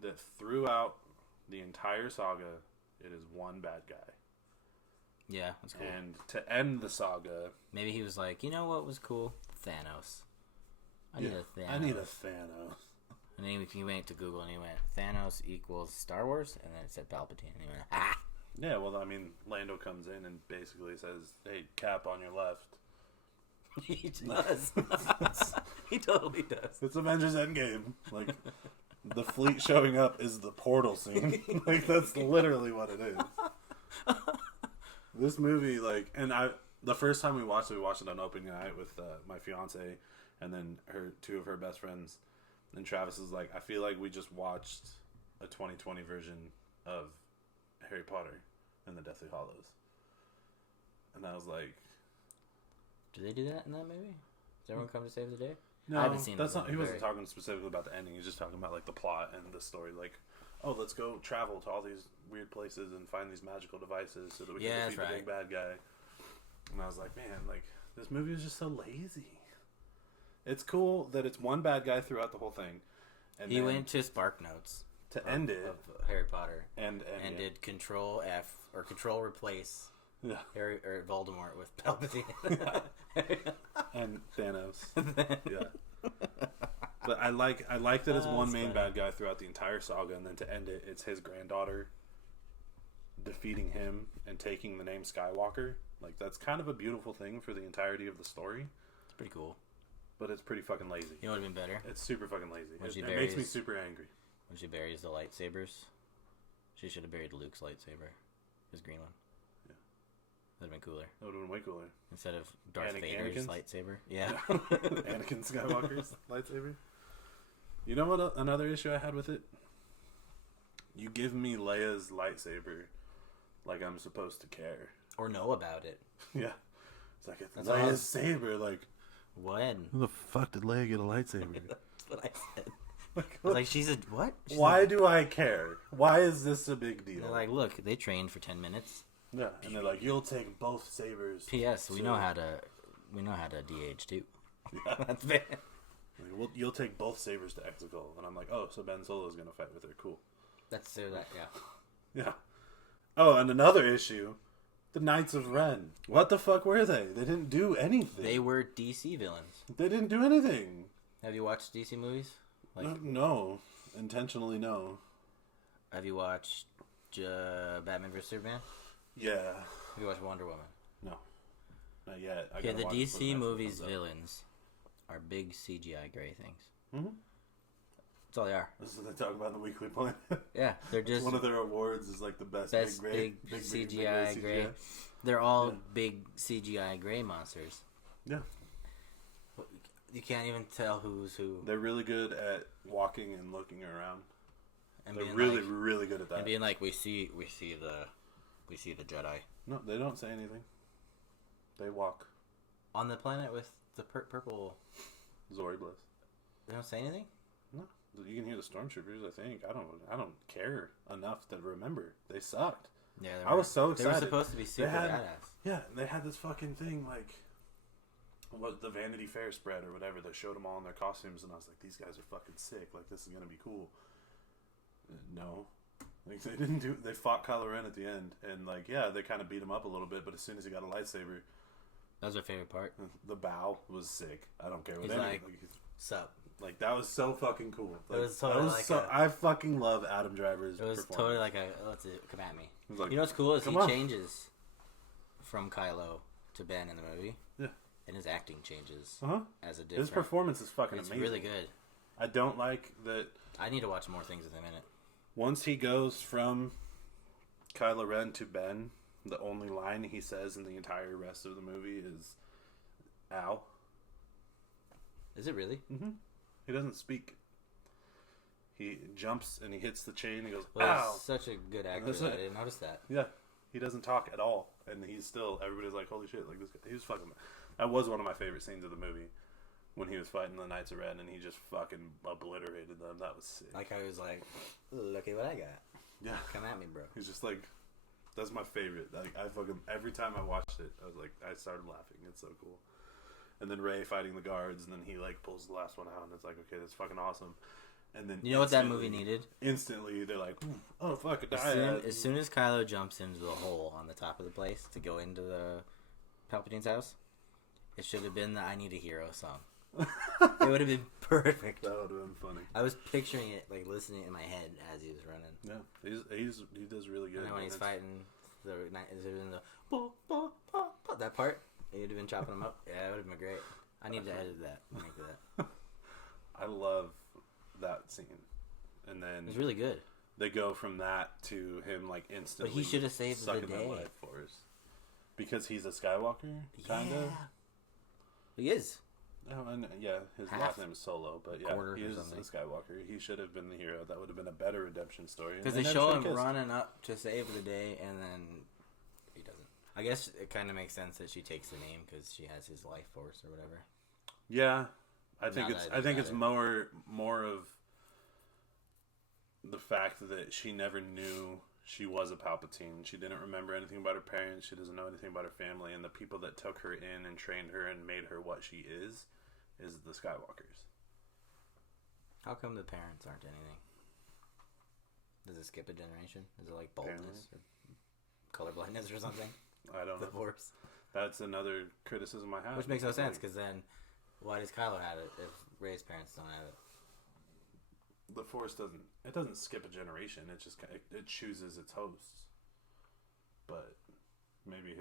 that throughout the entire saga, it is one bad guy. Yeah, that's cool. And to end the saga... Maybe he was like, you know what was cool? Thanos. I need a Thanos. And then he went to Google and he went, Thanos equals Star Wars? And then it said Palpatine. And he went, ah! Yeah, well, I mean, Lando comes in and basically says, hey, Cap on your left. He does. He totally does. It's Avengers Endgame. Like, the fleet showing up is the portal scene. Like, that's literally what it is. This movie, like, and the first time we watched it on opening night with my fiance and then two of her best friends. And Travis is like, I feel like we just watched a 2020 version of Harry Potter and the Deathly Hallows. And I was like... Do they do that in that movie? Does everyone come to save the day? No, I haven't seen that's not. He wasn't talking specifically about the ending. He's just talking about like the plot and the story. Like, oh, let's go travel to all these weird places and find these magical devices so that we can defeat the big bad guy. And I was like, man, like this movie is just so lazy. It's cool that it's one bad guy throughout the whole thing. And he went to Spark Notes to end it of Harry Potter and did Control F or Control Replace. Yeah. Harry or Voldemort with Palpatine. And Thanos. Yeah. But I like that it's one main bad guy throughout the entire saga, and then to end it, it's his granddaughter defeating him and taking the name Skywalker. Like, that's kind of a beautiful thing for the entirety of the story. It's pretty cool. But it's pretty fucking lazy. You know what would have been better? It's super fucking lazy. It makes me super angry. When she buries the lightsabers, she should have buried Luke's lightsaber. His green one. That'd have been cooler. That would have been way cooler. Instead of Darth Vader's lightsaber. Yeah. Anakin Skywalker's lightsaber. You know what another issue I had with it? You give me Leia's lightsaber like I'm supposed to care. Or know about it. Yeah. It's like, it's Leia's saber. Like, when? Who the fuck did Leia get a lightsaber? That's what I said. I was like, she's a... What? Why do I care? Why is this a big deal? They're like, look, they trained for 10 minutes. Yeah, and they're like, you'll take both sabers. P.S. We know how to DH too. Yeah. That's bad. Like, well, you'll take both sabers to Exegol, and I'm like, oh, so Ben Solo's gonna fight with her. Cool. That's so that Yeah. Oh, and another issue, the Knights of Ren. What the fuck were they? They didn't do anything. They were DC villains. They didn't do anything. Have you watched DC movies? Like, no, intentionally no. Have you watched Batman vs Superman? Yeah. Have you watched Wonder Woman? No. Not yet. Okay, the DC movies villains are big CGI gray things. Mm-hmm. That's all they are. This is what they talk about in the Weekly Planet. Yeah, they're just... one of their awards is like the best big CGI gray. They're all big CGI gray monsters. Yeah. You can't even tell who's who. They're really good at walking and looking around. And they're really, really good at that. And being like, we see the Jedi. No, they don't say anything. They walk on the planet with the purple Zori Bliss. They don't say anything. No, you can hear the stormtroopers. I think I don't care enough to remember. They sucked. Yeah, I was so excited. They were supposed to be super badass. Yeah, they had this fucking thing like what the Vanity Fair spread or whatever that showed them all in their costumes, and I was like, these guys are fucking sick. Like, this is gonna be cool. No. Like, they didn't do. They fought Kylo Ren at the end, and like, yeah, they kind of beat him up a little bit. But as soon as he got a lightsaber, that was my favorite part. The bow was sick. I don't care what he's like, sup. Like, that was so fucking cool. Like, it was totally I fucking love Adam Driver's. It was totally like a come at me. Like, you know what's cool is he changes from Kylo to Ben in the movie. Yeah, and his acting changes as a different. His performance is fucking amazing. It's really good. I don't like that. I need to watch more things with him in it. Once he goes from Kylo Ren to Ben, the only line he says in the entire rest of the movie is "ow." Is it really? Mm-hmm. He doesn't speak. He jumps and he hits the chain. He goes, "Ow!" Such a good actor. I didn't notice that. Yeah, he doesn't talk at all, and he's still. Everybody's like, "Holy shit!" Like this guy. He was fucking. That was one of my favorite scenes of the movie. When he was fighting the Knights of Ren and he just fucking obliterated them. That was sick. Like how he was like, look at what I got. Yeah. Come at me, bro. He's just like, that's my favorite. Like, I fucking, every time I watched it, I was like, I started laughing. It's so cool. And then Rey fighting the guards, and then he like pulls the last one out, and it's like, okay, that's fucking awesome. And then you know what that movie needed? Instantly, they're like, "Oh fuck, a dyad!" As soon as Kylo jumps into the hole on the top of the place to go into the Palpatine's house, it should have been the "I Need a Hero" song. It would have been perfect. That would have been funny. I was picturing it, like listening in my head as he was running. Yeah, he does really good. And when he's fighting that part, he would have been chopping him up. Yeah, it would have been great. I need to edit that. Make that. I love that scene, and then it's really good. They go from that to him like instantly. But he should have saved the day. Life force because he's a Skywalker, kind of. He is. Oh, and his last name is Solo, but he is a Skywalker. He should have been the hero. That would have been a better redemption story. Because they show him running up to save the day, and then he doesn't. I guess it kind of makes sense that she takes the name because she has his life force or whatever. Yeah, I think it's more of the fact that she never knew she was a Palpatine. She didn't remember anything about her parents. She doesn't know anything about her family, and the people that took her in and trained her and made her what she is the Skywalkers. How come the parents aren't anything? Does it skip a generation? Is it like baldness or color blindness or something? I don't know. The Force. That's another criticism I have. Which makes no sense, because then why does Kylo have it if Rey's parents don't have it? The Force doesn't skip a generation. It just it chooses its hosts. But maybe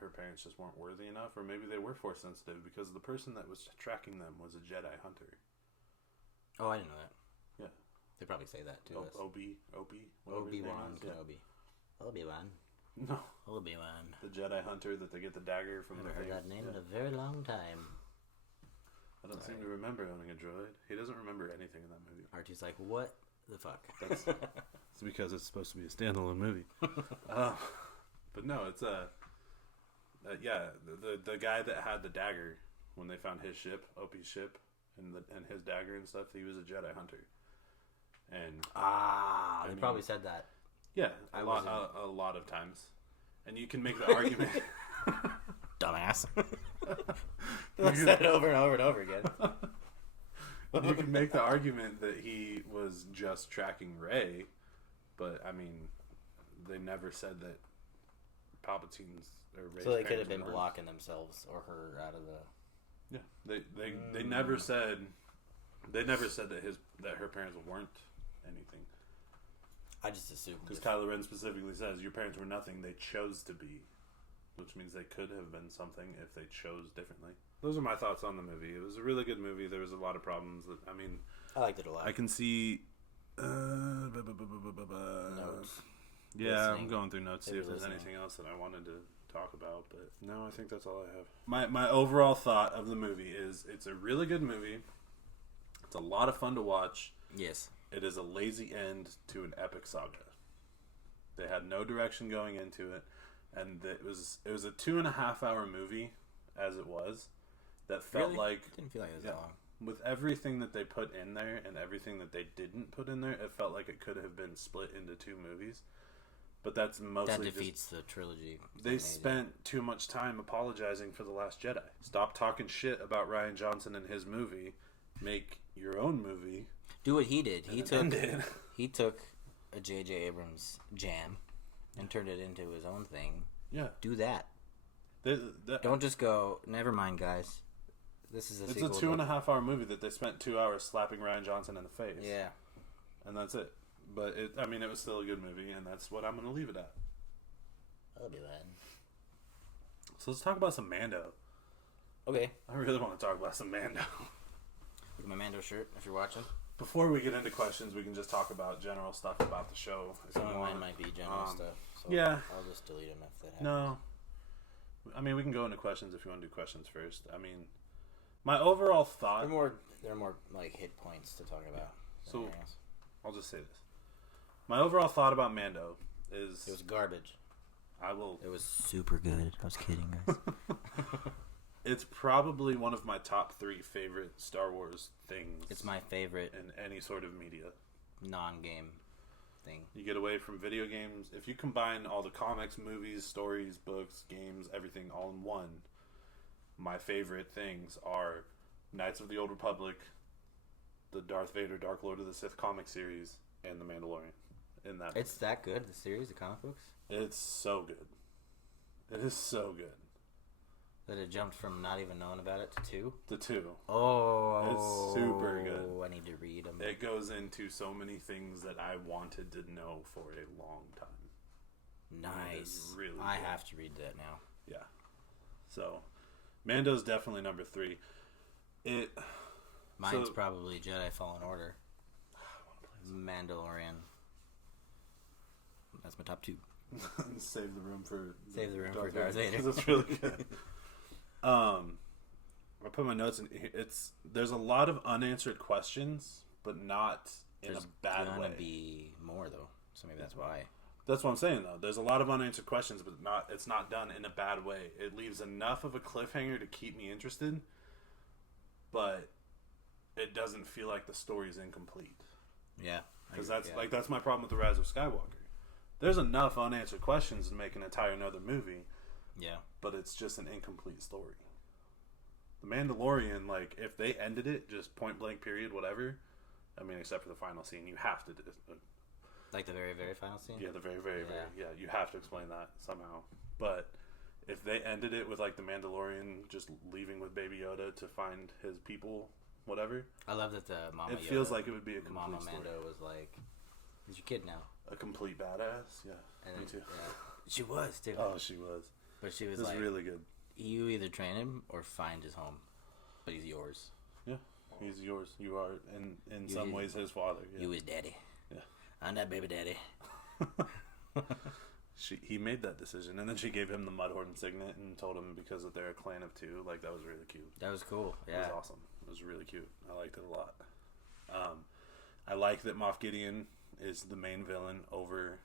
her parents just weren't worthy enough, or maybe they were Force sensitive because the person that was tracking them was a Jedi hunter. Oh, I didn't know that. Yeah, they probably say that to us. Obi-Wan Kenobi. Obi-Wan. No, Obi-Wan. The Jedi hunter that they get the dagger from. Never heard that name in a very long time. I don't seem to remember owning a droid. He doesn't remember anything in that movie. R2's like, what the fuck? It's because it's supposed to be a standalone movie. But no, it's the guy that had the dagger when they found his ship, Opie's ship, and his dagger and stuff. He was a Jedi hunter. And they probably said that. Yeah, a lot of times, and you can make the argument. Dumbass. I said it over and over and over again. You can make the argument that he was just tracking Rey, but I mean, they never said that Palpatine's or Rey's. So they could have been blocking themselves or her out of the. Yeah, they never said. They never said that her parents weren't anything. I just assumed because Kylo Ren specifically says your parents were nothing. They chose to be. Which means they could have been something if they chose differently. Those are my thoughts on the movie. It was a really good movie. There was a lot of problems. I liked it a lot. I can see... notes. Yeah, I'm going through notes to see if there's anything else that I wanted to talk about. But no, I think that's all I have. My overall thought of the movie is it's a really good movie. It's a lot of fun to watch. Yes. It is a lazy end to an epic saga. They had no direction going into it. And it was a 2.5 hour movie, as it was, that felt like... It didn't feel like it was that long. With everything that they put in there and everything that they didn't put in there, it felt like it could have been split into 2 movies. But that's mostly that defeats the trilogy. They spent too much time apologizing for The Last Jedi. Stop talking shit about Rian Johnson and his movie. Make your own movie. Do what he did. He took a J.J. Abrams jam and turned it into his own thing. Yeah. Do that. Don't just go, never mind, guys. This is a sequel. It's a 2.5 hour movie that they spent 2 hours slapping Rian Johnson in the face. Yeah. And that's it. But, it was still a good movie, and that's what I'm going to leave it at. I'll do that. So let's talk about some Mando. Okay. I really want to talk about some Mando. Look at my Mando shirt, if you're watching. Before we get into questions, we can just talk about general stuff about the show. Some of mine might be general stuff. So yeah. I'll just delete them if that happens. No. We can go into questions if you want to do questions first. My overall thought... They're more like hit points to talk about. So, I'll just say this. My overall thought about Mando is... It was garbage. It was super good. I was kidding, guys. It's probably one of my top 3 favorite Star Wars things. It's my favorite in any sort of media. Non-game thing. You get away from video games. If you combine all the comics, movies, stories, books, games, everything all in one, my favorite things are Knights of the Old Republic, the Darth Vader Dark Lord of the Sith comic series and the Mandalorian in that. It's that good, the series, the comic books? It's so good. It is so good. That it jumped from not even knowing about it to 2? The 2. Oh. It's super good. I need to read them. It goes into so many things that I wanted to know for a long time. Nice. Really I good. have to read that now. Yeah. So, Mando's definitely number 3. Mine's probably Jedi Fallen Order. Mandalorian. That's my top 2. Save the room for Darth Vader. Because it's really good. I put my notes in. There's a lot of unanswered questions, but not in a bad way. There's gonna be more though, so maybe that's why. That's what I'm saying though. There's a lot of unanswered questions, but it's not done in a bad way. It leaves enough of a cliffhanger to keep me interested, but it doesn't feel like the story's incomplete. Yeah, because that's my problem with the Rise of Skywalker. There's enough unanswered questions to make an entire another movie. Yeah. But it's just an incomplete story. The Mandalorian, like, if they ended it, just point blank period, whatever, I mean, except for the final scene, you have to do it. Like the very, very final scene? Yeah, the very, very, you have to explain that somehow. But if they ended it with, like, the Mandalorian just leaving with Baby Yoda to find his people, whatever. I love that the Mama It feels like it would be a complete Mama story. Mando was like, he's your kid now. A complete badass, yeah. And Me too. Yeah. She was too. Oh, she was. But she was it was like, really good. You either train him or find his home, but he's yours. Yeah, he's yours. You are, in some ways, his father. Yeah. You his daddy. Yeah, I'm that baby daddy. He made that decision, and then she gave him the Mudhorn signet and told him because they're a clan of 2. Like, that was really cute. That was cool. Yeah, it was awesome. It was really cute. I liked it a lot. I like that Moff Gideon is the main villain over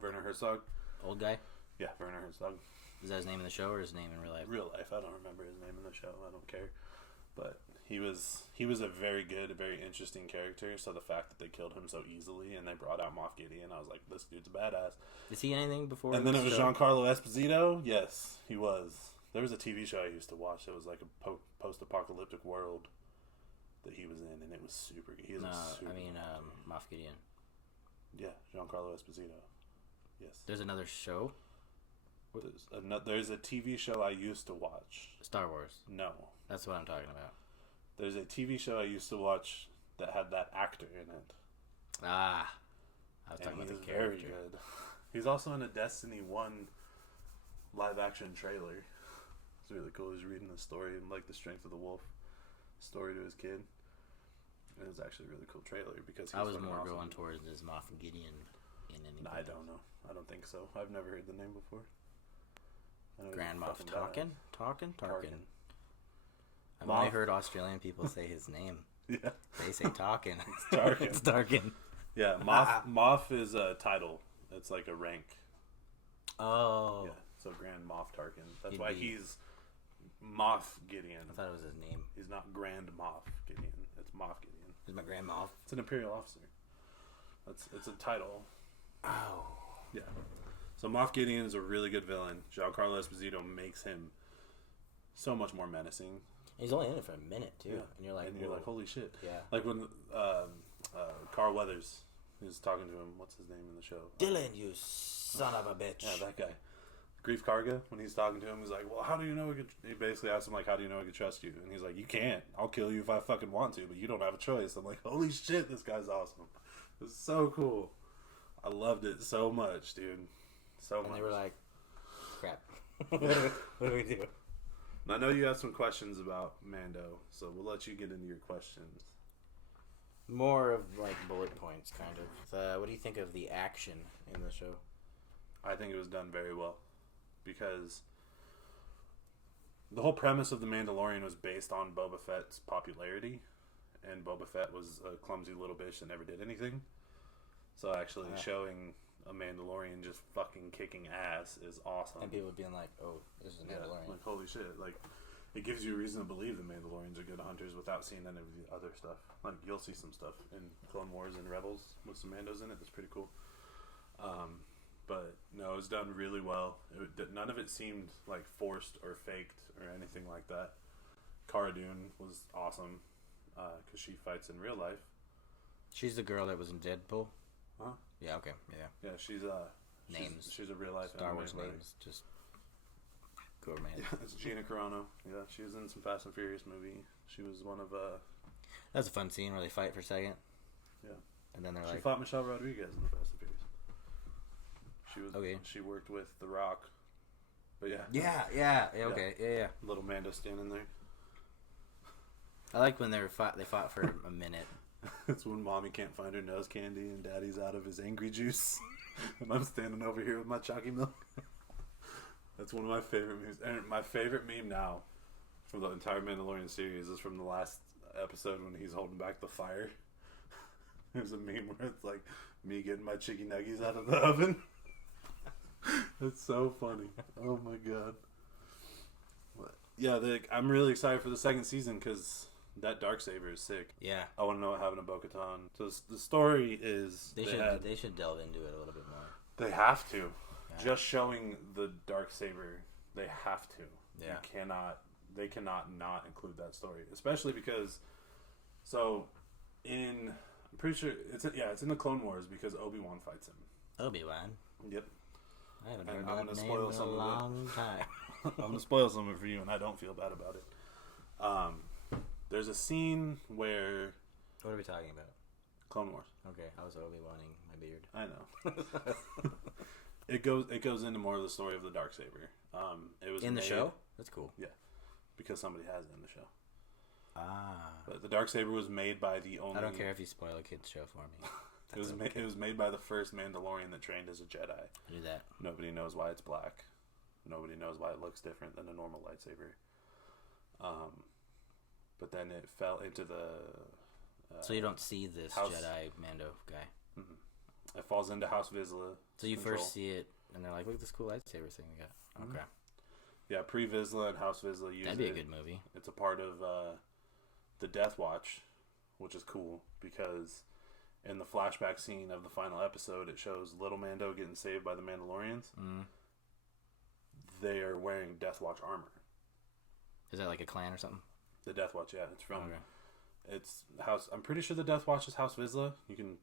Werner Herzog. Old guy? Yeah, Werner Herzog. Is that his name in the show or his name in real life? Real life. I don't remember his name in the show. I don't care. But he was a very good, very interesting character. So the fact that they killed him so easily and they brought out Moff Gideon, I was like, this dude's a badass. Is he anything before? And then it was Giancarlo Esposito. Yes, he was. There was a TV show I used to watch that was like a post-apocalyptic world that he was in, and it was super. Moff Gideon. Yeah, Giancarlo Esposito. Yes. There's another show. There's a TV show I used to watch. Star Wars. No, that's what I'm talking about. There's a TV show I used to watch that had that actor in it. I was talking about the character. Very good. He's also in a Destiny 1 live-action trailer. It's really cool. He's reading the story and like the Strength of the Wolf story to his kid. It was actually a really cool trailer because I was more going towards his Moff Gideon in anything. I don't know. I don't think so. I've never heard the name before. Grand Moff Tarkin? Tarkin. I've only heard Australian people say his name. Yeah. They say Tarkin. It's Tarkin. It's Tarkin. Yeah, Moff is a title. It's like a rank. Oh. Yeah, so Grand Moff Tarkin. That's why he's Moff Gideon. I thought it was his name. He's not Grand Moff Gideon. It's Moff Gideon. He's my Grand Moff. It's an Imperial officer. It's a title. Oh. Yeah. So Moff Gideon is a really good villain. Giancarlo Esposito makes him so much more menacing. He's only in it for a minute too, yeah. And you're like, holy shit. Yeah. Like when Carl Weathers is talking to him. What's his name in the show? Dylan, you son of a bitch. Yeah, that guy. Grief Karga, when he's talking to him, he's like, well, how do you know he basically asks him, like, how do you know I can trust you? And he's like, you can't. I'll kill you if I fucking want to, but you don't have a choice. I'm like, holy shit, this guy's awesome. It's so cool. I loved it so much, dude. So much. And they were like, crap. What do we do? I know you have some questions about Mando, so we'll let you get into your questions. More of, like, bullet points, kind of. What do you think of the action in the show? I think it was done very well. Because the whole premise of The Mandalorian was based on Boba Fett's popularity. And Boba Fett was a clumsy little bitch that never did anything. So actually showing a Mandalorian just fucking kicking ass is awesome. And people being like, oh, this is a Mandalorian. Like, holy shit. Like, it gives you a reason to believe the Mandalorians are good hunters without seeing any of the other stuff. Like, you'll see some stuff in Clone Wars and Rebels with some Mandos in it. That's pretty cool. But no, it was done really well. None of it seemed like forced or faked or anything like that. Cara Dune was awesome. because she fights in real life. She's the girl that was in Deadpool? Huh? Yeah, okay. Yeah. Yeah, she's names. She's a real life Star Wars player. names. Just go, man. Yeah, it's Gina Carano. Yeah, she was in some Fast and Furious movie. She was one of That was a fun scene where they fight for a second. Yeah. And then they're she like... fought Michelle Rodriguez in the Fast and Furious. She was... Okay. She worked with The Rock. But yeah. Yeah, okay. Yeah. Little Mando standing there. I like when they fought for a minute. It's when mommy can't find her nose candy and daddy's out of his angry juice. And I'm standing over here with my chalky milk. That's one of my favorite memes. And my favorite meme now from the entire Mandalorian series is from the last episode when he's holding back the fire. There's a meme where it's like me getting my chicken nuggets out of the oven. It's so funny. Oh my god. Yeah, I'm really excited for the second season because that Darksaber is sick. Yeah. I want to know what happened to Bo-Katan. So the story is... They should delve into it a little bit more. They have to. Yeah. Just showing the Darksaber, they have to. Yeah. They cannot not include that story. Especially because... So, I'm pretty sure... It's in the Clone Wars because Obi-Wan fights him. Obi-Wan? Yep. I haven't And heard I'm that gonna name spoil in some a of it. long time. I'm going to spoil some of it for you, and I don't feel bad about it. There's a scene where... What are we talking about? Clone Wars. Okay, I was Obi-Wanning my beard. I know. It goes into more of the story of the Darksaber. It was in the show? That's cool. Yeah, because somebody has it in the show. Ah. But the Darksaber was made by the only... I don't care if you spoil a kid's show for me. It was made by the first Mandalorian that trained as a Jedi. I knew that. Nobody knows why it's black. Nobody knows why it looks different than a normal lightsaber. But then it fell into the... so you don't see this Jedi Mando guy? Mm-hmm. It falls into House Vizsla. So you first see it, and they're like, look at this cool lightsaber thing we got. Mm-hmm. Okay. Yeah, pre-Vizsla and House Vizsla use it. That'd be a good movie. It's a part of the Death Watch, which is cool, because in the flashback scene of the final episode, it shows little Mando getting saved by the Mandalorians. Mm. They are wearing Death Watch armor. Is that like a clan or something? The Death Watch, yeah. It's from... Okay. It's House... I'm pretty sure the Death Watch is House Vizsla. You can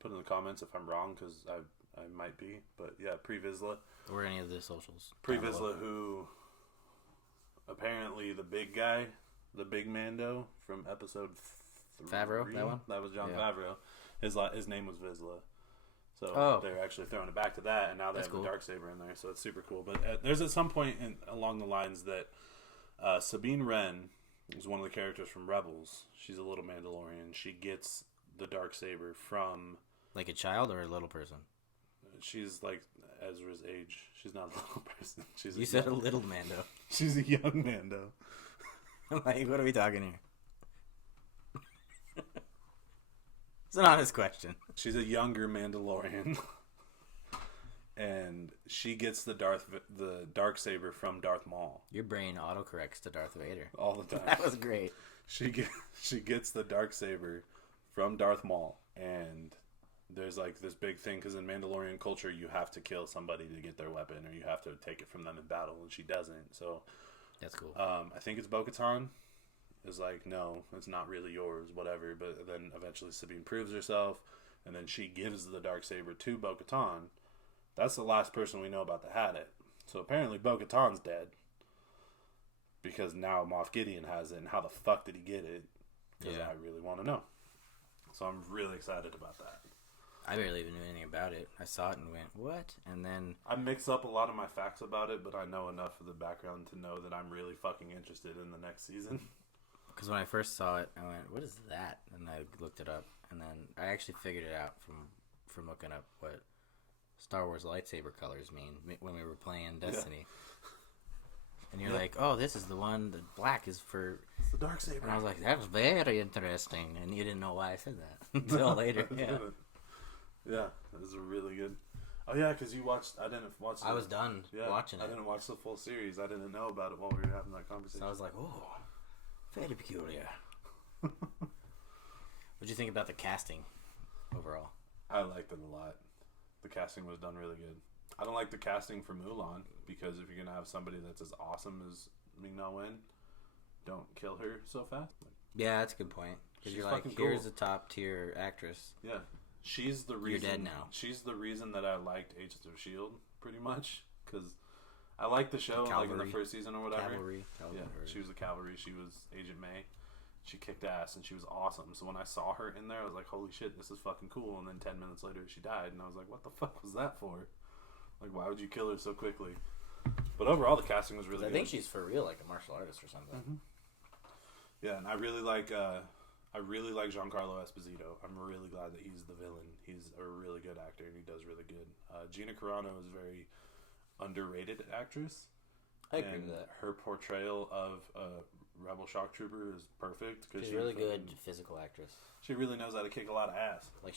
put in the comments if I'm wrong, because I might be. But yeah, pre-Vizsla. Or any of the socials. Pre-Vizsla, who... Apparently the big guy, the big Mando from episode 3... Favreau, that one? That was Jon Favreau. His name was Vizsla. So they're actually throwing it back to that, and now they have the Darksaber in there, so it's super cool. But there's at some point along the lines that Sabine Wren is one of the characters from Rebels. She's a little Mandalorian. She gets the Darksaber from... Like a child or a little person? She's like Ezra's age. She's not a little person. You said a little Mando. She's a young Mando. I'm like, what are we talking here? It's an honest question. She's a younger Mandalorian. And she gets the Darksaber from Darth Maul. Your brain autocorrects to Darth Vader. All the time. That was great. She gets the Darksaber from Darth Maul. And there's like this big thing, because in Mandalorian culture, you have to kill somebody to get their weapon, or you have to take it from them in battle, and she doesn't. So that's cool. I think it's Bo-Katan is like, no, it's not really yours, whatever. But then eventually Sabine proves herself, and then she gives the Darksaber to Bo-Katan. That's the last person we know about that had it. So apparently Bo-Katan's dead, because now Moff Gideon has it, and how the fuck did he get it? Because I really want to know. So I'm really excited about that. I barely even knew anything about it. I saw it and went, what? And then... I mix up a lot of my facts about it, but I know enough of the background to know that I'm really fucking interested in the next season. Because when I first saw it, I went, what is that? And I looked it up. And then I actually figured it out from looking up what Star Wars lightsaber colors mean when we were playing Destiny. Yeah. And you're like, oh, this is the one, the black is for... It's the Darksaber. And I was like, that's very interesting. And you didn't know why I said that until later. Yeah. Yeah, it was really good. Oh yeah, because you watched. I didn't watch. I was done watching it. I didn't watch the full series. I didn't know about it while we were having that conversation. So I was like, oh, very peculiar. What do you think about the casting overall? I liked it a lot. The casting was done really good. I don't like the casting for Mulan, because if you're gonna have somebody that's as awesome as Ming-Na Wen, don't kill her so fast. Yeah, that's a good point. Because you're like, here's cool. A top tier actress. Yeah. She's the reason. You're dead now. She's the reason that I liked Agents of S.H.I.E.L.D. pretty much. Because I liked the show, like in the first season or whatever. Cavalry. Yeah, she was the cavalry. She was Agent May. She kicked ass and she was awesome. So when I saw her in there, I was like, holy shit, this is fucking cool. And then 10 minutes later, she died. And I was like, what the fuck was that for? Like, why would you kill her so quickly? But overall, the casting was really good. I think she's for real, like a martial artist or something. Mm-hmm. Yeah, and I really like Giancarlo Esposito. I'm really glad that he's the villain. He's a really good actor and he does really good. Gina Carano is a very underrated actress. I agree with that. Her portrayal of Rebel Shock Trooper is perfect. She's a really good physical actress. She really knows how to kick a lot of ass. Like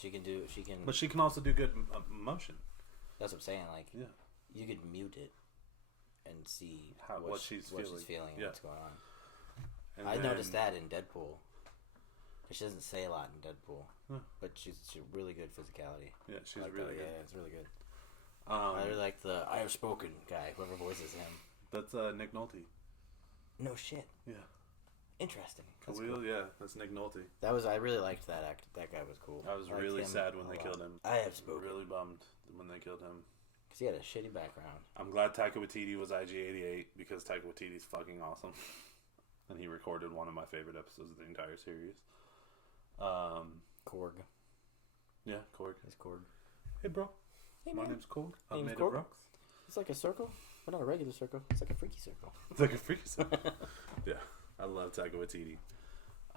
But she can also do good motion. That's what I'm saying. Like, yeah, you could mute it and see what she's feeling and what's going on. And I noticed that in Deadpool. She doesn't say a lot in Deadpool, but she's really good physicality. Yeah, she's really good. Yeah, it's really good. I really like the I Have Spoken guy, whoever voices him. That's Nick Nolte. No shit. Yeah. Interesting. That's cool. Yeah, that's Nick Nolte. I really liked that act. That guy was cool. I was really sad when they killed him. I Have Spoken. Really bummed when they killed him. Because he had a shitty background. I'm glad Taika Waititi was IG-88 because Taika Waititi's fucking awesome. And he recorded one of my favorite episodes of the entire series. Korg. Yeah, Korg. It's Korg. Hey, bro. Hey, my man. name's Korg. I'm made of rocks. It's like a circle, but not a regular circle. It's like a freaky circle. It's like a freaky circle. Yeah, I love Taika Waititi.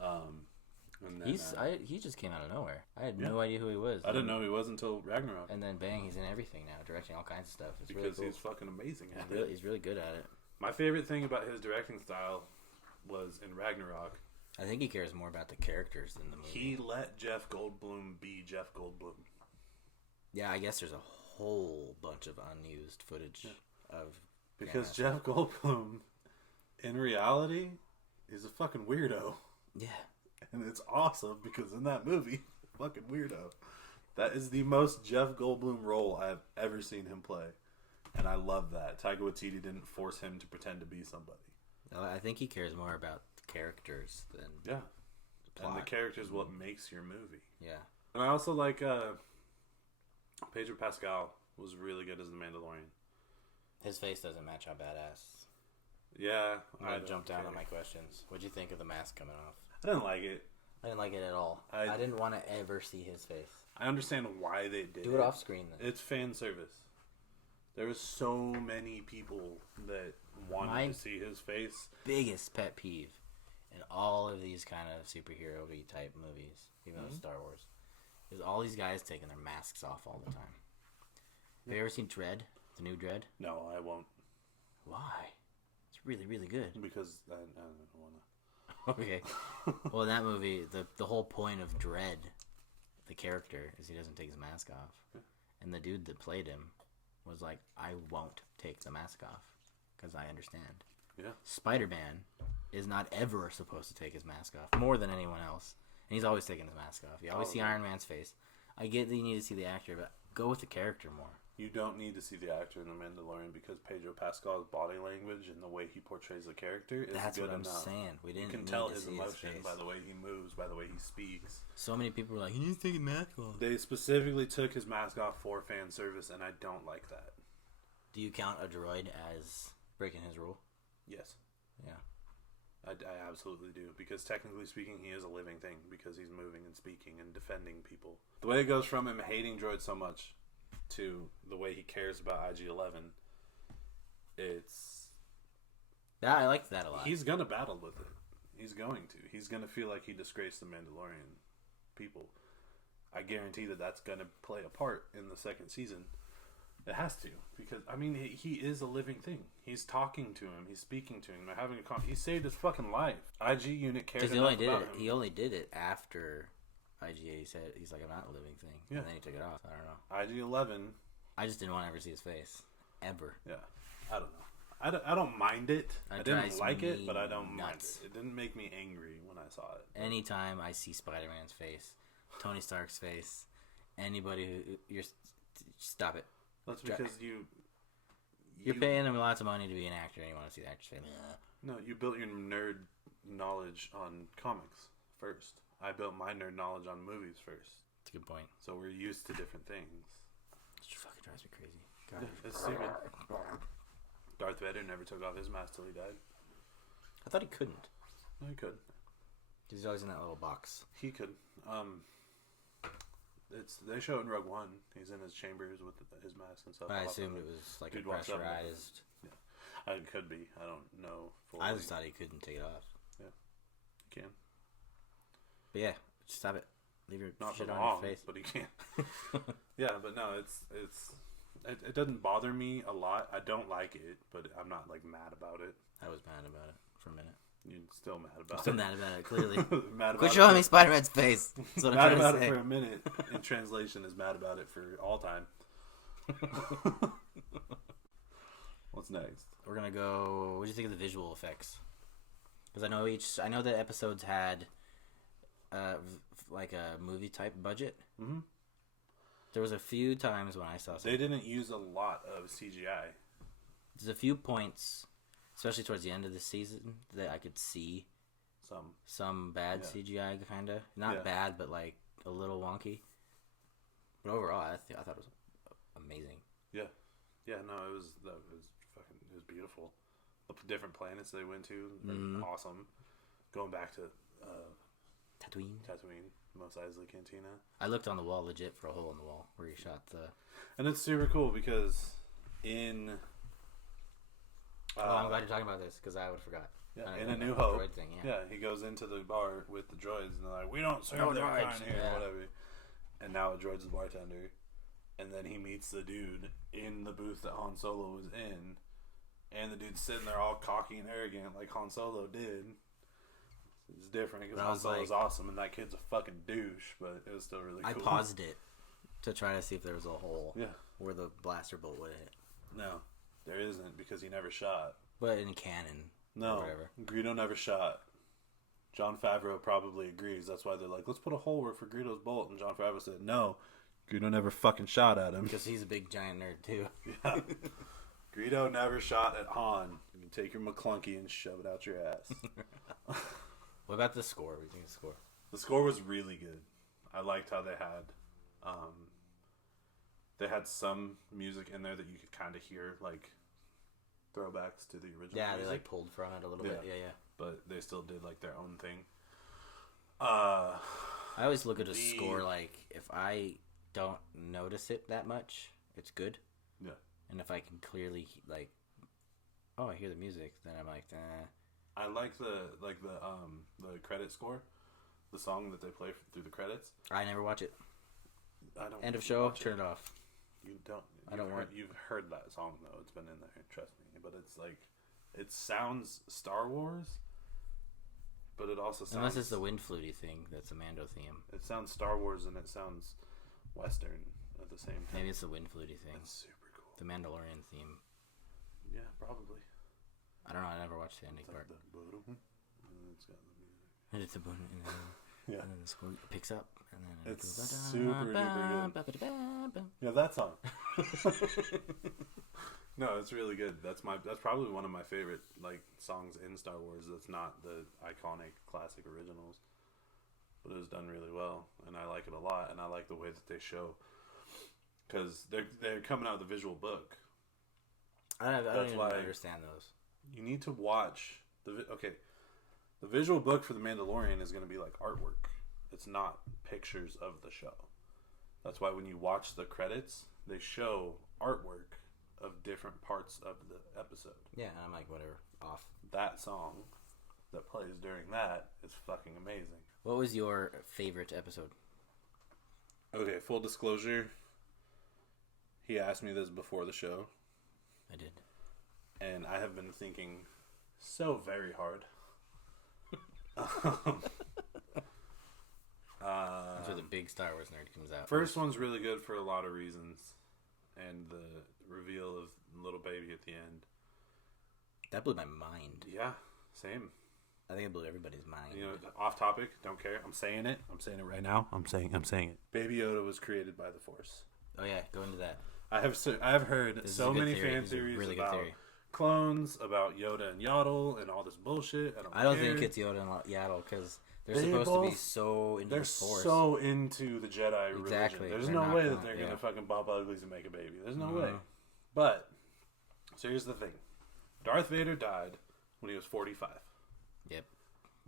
And then, he just came out of nowhere. I had no idea who he was. I didn't know who he was until Ragnarok. And then bang, he's in everything now, directing all kinds of stuff. It's because really cool. He's fucking amazing at it. He's really good at it. My favorite thing about his directing style was in Ragnarok. I think he cares more about the characters than the movie. He let Jeff Goldblum be Jeff Goldblum. Yeah, I guess there's a whole bunch of unused footage of... Because Jeff Goldblum, in reality, is a fucking weirdo. Yeah. And it's awesome because in that movie, fucking weirdo. That is the most Jeff Goldblum role I've ever seen him play. And I love that. Taika Waititi didn't force him to pretend to be somebody. I think he cares more about the characters than the plot. And the character is what makes your movie. Yeah. And I also like Pedro Pascal was really good as the Mandalorian. His face doesn't match how badass. Yeah. I'm going to jump down on my questions. What'd you think of the mask coming off? I didn't like it. I didn't like it at all. I didn't want to ever see his face. I understand why they did it. Do it off screen then. It's fan service. There was so many people that wanted to see his face. Biggest pet peeve in all of these kind of superhero-y type movies, even though Star Wars, is all these guys taking their masks off all the time. Have you ever seen Dredd? The new Dredd? No, I won't. Why? It's really, really good. Because I don't want to. Okay. Well, in that movie, the whole point of Dredd, the character, is he doesn't take his mask off. Yeah. And the dude that played him was like, I won't take the mask off because I understand. Yeah. Spider-Man is not ever supposed to take his mask off more than anyone else. And he's always taking his mask off. You always see Iron Man's face. I get that you need to see the actor, but go with the character more. You don't need to see the actor in The Mandalorian because Pedro Pascal's body language and the way he portrays the character is good enough. That's what I'm saying. We didn't. You can tell his emotion by the way he moves, by the way he speaks. So many people were like, "He needs to take his mask off." They specifically took his mask off for fan service, and I don't like that. Do you count a droid as breaking his rule? Yes. Yeah. I absolutely do because technically speaking, he is a living thing because he's moving and speaking and defending people. The way it goes from him hating droids so much to the way he cares about IG-11, I liked that a lot. He's gonna battle with it. He's going to. He's gonna feel like he disgraced the Mandalorian people. I guarantee that's gonna play a part in the second season. It has to because I mean he is a living thing. He's talking to him. He's speaking to him. They're having a he saved his fucking life. IG unit cares enough about him. He only did it after IGA said he's like, I'm not a living thing. Yeah. And then he took it off. I don't know. IG-11. I just didn't want to ever see his face. Ever. Yeah. I don't know. I don't mind it. I didn't like it, but I don't mind it. It didn't make me angry when I saw it. Anytime I see Spider-Man's face, Tony Stark's face, anybody who... Stop it. That's because you're paying him lots of money to be an actor and you want to see the actor's face. No, you built your nerd knowledge on comics. first. I built my nerd knowledge on movies first. That's a good point. So we're used to different things. It fucking drives me crazy. God. Yeah, it's stupid. Darth Vader never took off his mask till he died. I thought he couldn't. No, he could. He's always in that little box. He could. They show it in Rogue One. He's in his chambers with his mask and stuff. I assumed it was like Dude a walks up and- pressurized. Yeah, it could be. I don't know. I just thought he couldn't take it off. Yeah, he can. But yeah, stop it. Leave your Not shit for on long, your face. but he can. Yeah, but no, it doesn't bother me a lot. I don't like it, but I'm not like mad about it. I was mad about it for a minute. You're still mad about I'm still it. mad about it, clearly. Mad about Quit it showing for- me Spider-Man's face. That's what I'm Mad trying about to it say. for a minute. In translation, is mad about it for all time. What's next? We're gonna go. What do you think of the visual effects? Because I know that episodes had like a movie type budget. Mm-hmm. There was a few times when I saw something. They didn't use a lot of CGI. There's a few points, especially towards the end of the season, that I could see some bad CGI, kind of not bad, but like a little wonky. But overall, I thought it was amazing. Yeah, no, it was beautiful. The different planets they went to, awesome. Going back to Tatooine, Mos Eisley Cantina. I looked on the wall legit for a hole in the wall where he shot the. And it's super cool because in. I'm glad you're talking about this because I would have forgot. Yeah, in A New Hope. Thing, he goes into the bar with the droids and they're like, "We don't serve No that droids." kind here," or whatever. And now a droid's the bartender, and then he meets the dude in the booth that Han Solo was in, and the dude's sitting there all cocky and arrogant like Han Solo did. It's different because Han Solo's awesome and that kid's a fucking douche, but it was still really cool. I paused it to try to see if there was a hole where the blaster bolt would have hit. No, there isn't because he never shot. But in canon, no, Greedo never shot. Jon Favreau probably agrees. That's why they're like, let's put a hole for Greedo's bolt. And Jon Favreau said, no, Greedo never fucking shot at him. Because he's a big giant nerd too. Yeah. Greedo never shot at Han. You can take your McClunky and shove it out your ass. What about the score? What do you think of the score? The score was really good. I liked how they had some music in there that you could kind of hear, like throwbacks to the original. Yeah, music. they like pulled from it a little bit. Yeah. But they still did like their own thing. I always look at a score like if I don't notice it that much, it's good. Yeah. And if I can clearly like, I hear the music, then I'm like, I like the credit score, the song that they play through the credits. I never watch it. I don't. End of show. Turn it off. You don't. I don't want. You've heard that song though. It's been in there. Trust me. But it's like, it sounds Star Wars, but it also sounds. Unless it's the wind fluty thing. That's a Mando theme. It sounds Star Wars and it sounds Western at the same time. Maybe it's the wind fluty thing. It's super cool. The Mandalorian theme. Yeah, probably. I don't know. I never watched the ending part. And it's got the music. And it's a boom, and then, and then the score picks up, and then it's super duper good. Yeah, that song. No, it's really good. That's probably one of my favorite like songs in Star Wars. That's not the iconic classic originals, but it was done really well, and I like it a lot. And I like the way that they show, because they're coming out with a visual book. I don't even understand those. You need to watch the visual book for The Mandalorian is going to be like artwork. It's not pictures of the show. That's why when you watch the credits, they show artwork of different parts of the episode. Yeah, and I'm like, whatever, off. That song that plays during that is fucking amazing. What was your favorite episode? Okay, full disclosure. He asked me this before the show. I did. And I have been thinking so very hard. That's where the big Star Wars nerd comes out. First one's really good for a lot of reasons. And the reveal of little baby at the end. That blew my mind. Yeah, same. I think it blew everybody's mind. You know, off topic, don't care. I'm saying it. I'm saying it right now. I'm saying it. Baby Yoda was created by the Force. Oh yeah, go into that. I have heard so many fan theories really about clones, about Yoda and Yaddle, and all this bullshit. I don't think it's Yoda and Yaddle because They're supposed to be so into the Force. They're so into the Jedi Exactly. religion. There's no way that they're going to fucking bump uglies and make a baby. There's no way. But, so here's the thing. Darth Vader died when he was 45. Yep.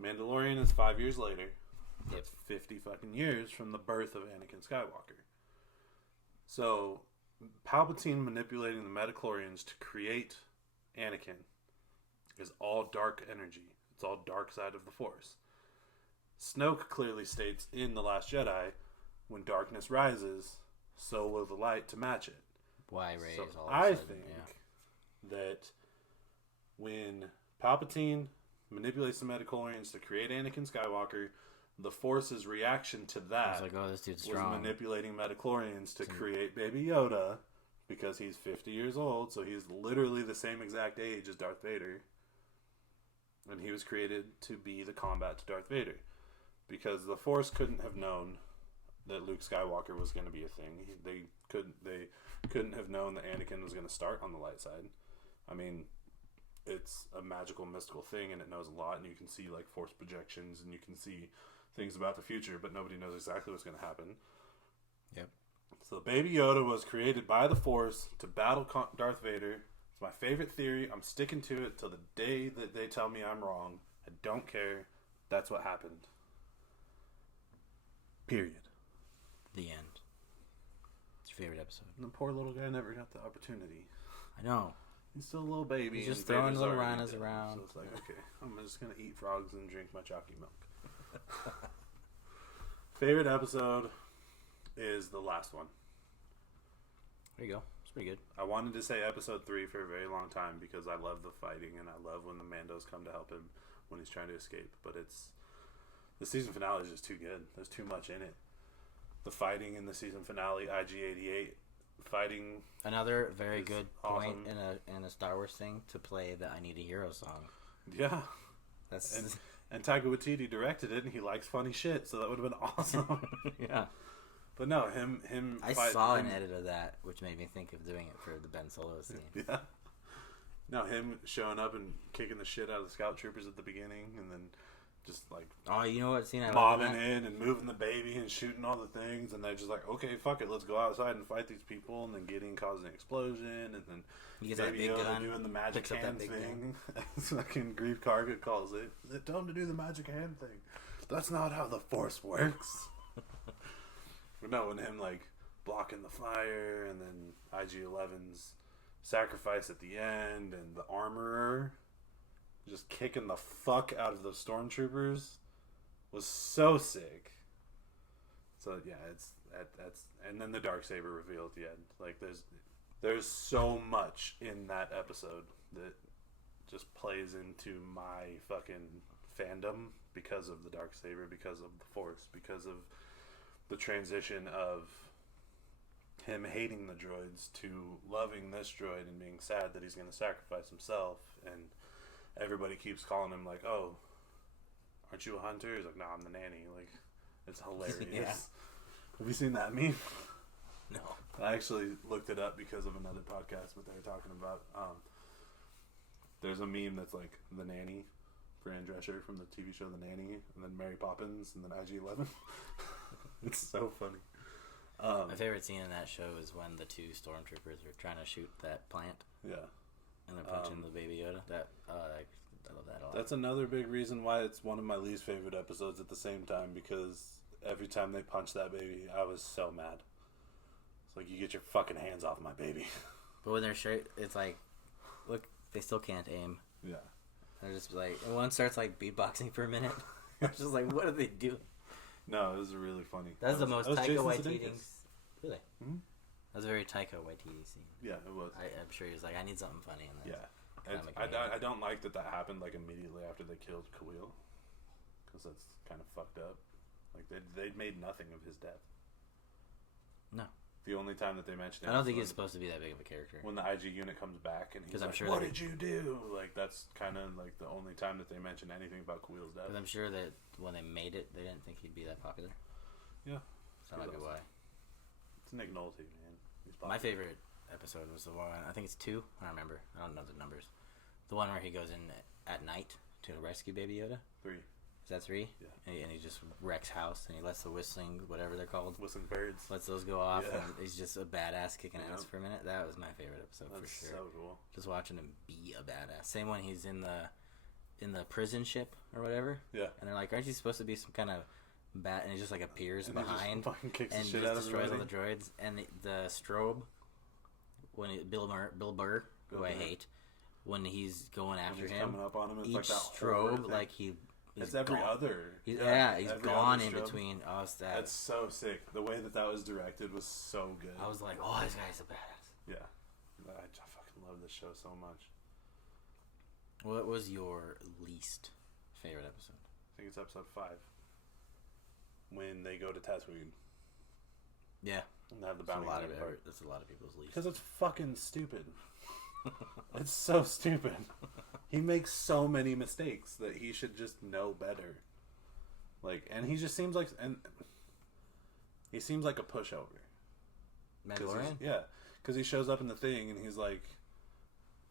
Mandalorian is 5 years later. Yep. That's 50 fucking years from the birth of Anakin Skywalker. So, Palpatine manipulating the Madalorians to create Anakin is all dark energy. It's all dark side of the Force. Snoke clearly states in The Last Jedi, when darkness rises, so will the light to match it. Why Rey So is all of a I sudden, think that when Palpatine manipulates the Madalorians to create Anakin Skywalker, the Force's reaction to that like, oh, this dude's was strong. manipulating Madalorians to create Baby Yoda because he's 50 years old, so he's literally the same exact age as Darth Vader. And he was created to be the combat to Darth Vader. Because the Force couldn't have known that Luke Skywalker was going to be a thing. They couldn't have known that Anakin was going to start on the light side. I mean, it's a magical, mystical thing, and it knows a lot, and you can see, like, Force projections, and you can see things about the future, but nobody knows exactly what's going to happen. Yep. So Baby Yoda was created by the Force to battle Darth Vader. It's my favorite theory. I'm sticking to it till the day that they tell me I'm wrong. I don't care. That's what happened. Period. The end. It's your favorite episode. And the poor little guy never got the opportunity. I know. He's still a little baby. He's just and throwing Vader's little already rhinos dead. around. So it's like, okay, I'm just going to eat frogs and drink my chalky milk. Favorite episode is the last one. There you go. It's pretty good. I wanted to say episode 3 for a very long time because I love the fighting and I love when the Mandos come to help him when he's trying to escape. But the season finale is just too good. There's too much in it. The fighting in the season finale, IG-88 fighting. Another very good point awesome. in a Star Wars thing to play the "I Need a Hero" song. Yeah, That's and Taika Waititi directed it, and he likes funny shit, so that would have been awesome. yeah. But no, him. I saw an edit of that, which made me think of doing it for the Ben Solo scene. Yeah. No, him showing up and kicking the shit out of the scout troopers at the beginning, and then just like Oh, you know what scene I mobbing in and moving the baby and shooting all the things, and they're just like, okay, fuck it, let's go outside and fight these people, and then Gideon causing an explosion, and then He gets that Baby big Yoda gun, doing the magic picks up hand that big thing. As fucking Grief Karga calls it. Tell him to do the magic hand thing. That's not how the Force works. But no, and him like blocking the fire, and then IG-11's sacrifice at the end, and the armorer just kicking the fuck out of those stormtroopers was so sick. So yeah, that's and then the Darksaber reveal at the end. Like there's so much in that episode that just plays into my fucking fandom because of the Darksaber, because of the Force, because of the transition of him hating the droids to loving this droid and being sad that he's going to sacrifice himself, and everybody keeps calling him like, oh, aren't you a hunter? He's like, no, I'm the nanny. Like, it's hilarious. Yeah. Have you seen that meme? No. I actually looked it up because of another podcast, but they were talking about, there's a meme that's like the nanny, Fran Drescher from the TV show The Nanny, and then Mary Poppins, and then IG-11. It's so funny. My favorite scene in that show is when the two stormtroopers are trying to shoot that plant. Yeah. And they're punching the Baby Yoda. I love that a lot. That's another big reason why it's one of my least favorite episodes at the same time, because every time they punch that baby, I was so mad. It's like, you get your fucking hands off my baby. But when they're straight, it's like, look, they still can't aim. Yeah. They're just like, and one starts like beatboxing for a minute. It's just like, what are they doing? No, it was really funny. That's the most Taika Jason Waititi. Sudeikis. Really? Mm-hmm. That was a very Taika Waititi scene. Yeah, it was. I'm sure he was like, I need something funny in this. Yeah. I don't like that happened like immediately after they killed Khalil, because that's kind of fucked up. Like they made nothing of his death. No. The only time that they mentioned it, I don't think he's supposed to be that big of a character. When the IG unit comes back and he's like, sure what did you do? Like, that's kind of like the only time that they mention anything about Khalil's death. Because I'm sure that when they made it, they didn't think he'd be that popular. Yeah. So that might be why. It's Nick Nolte, man. My favorite episode was the one, I think it's 2. I don't remember. I don't know the numbers. The one where he goes in at night to rescue Baby Yoda. 3. Is that 3? Yeah. And he just wrecks house, and he lets the whistling, whatever they're called. Whistling birds. Lets those go off, Yeah. and he's just a badass kicking ass for a minute. That was my favorite episode That's for sure. so cool. Just watching him be a badass. Same when he's in the prison ship or whatever. Yeah. And they're like, aren't you supposed to be some kind of bat? And he just like appears and behind he just fucking kicks and the shit just out of destroys all the everybody. droids. And the strobe, when Bill Burr, who I hate, when he's going after him, coming up on him, it's each like that strobe, like he's every gone. other. He's every gone other in strobe. between. Oh, it's that. That's so sick. The way that was directed was so good. I was like, oh, this guy's a badass. Yeah. I fucking love this show so much. What was your least favorite episode? I think it's episode 5. When they go to Tatooine. Yeah. And they have the That's bounty hunter part. that's a lot of people's least. Because it's fucking stupid. It's so stupid. He makes so many mistakes that he should just know better. Like, and he just seems like, he seems like a pushover. Mandalorian? Yeah, because he shows up in the thing and he's like,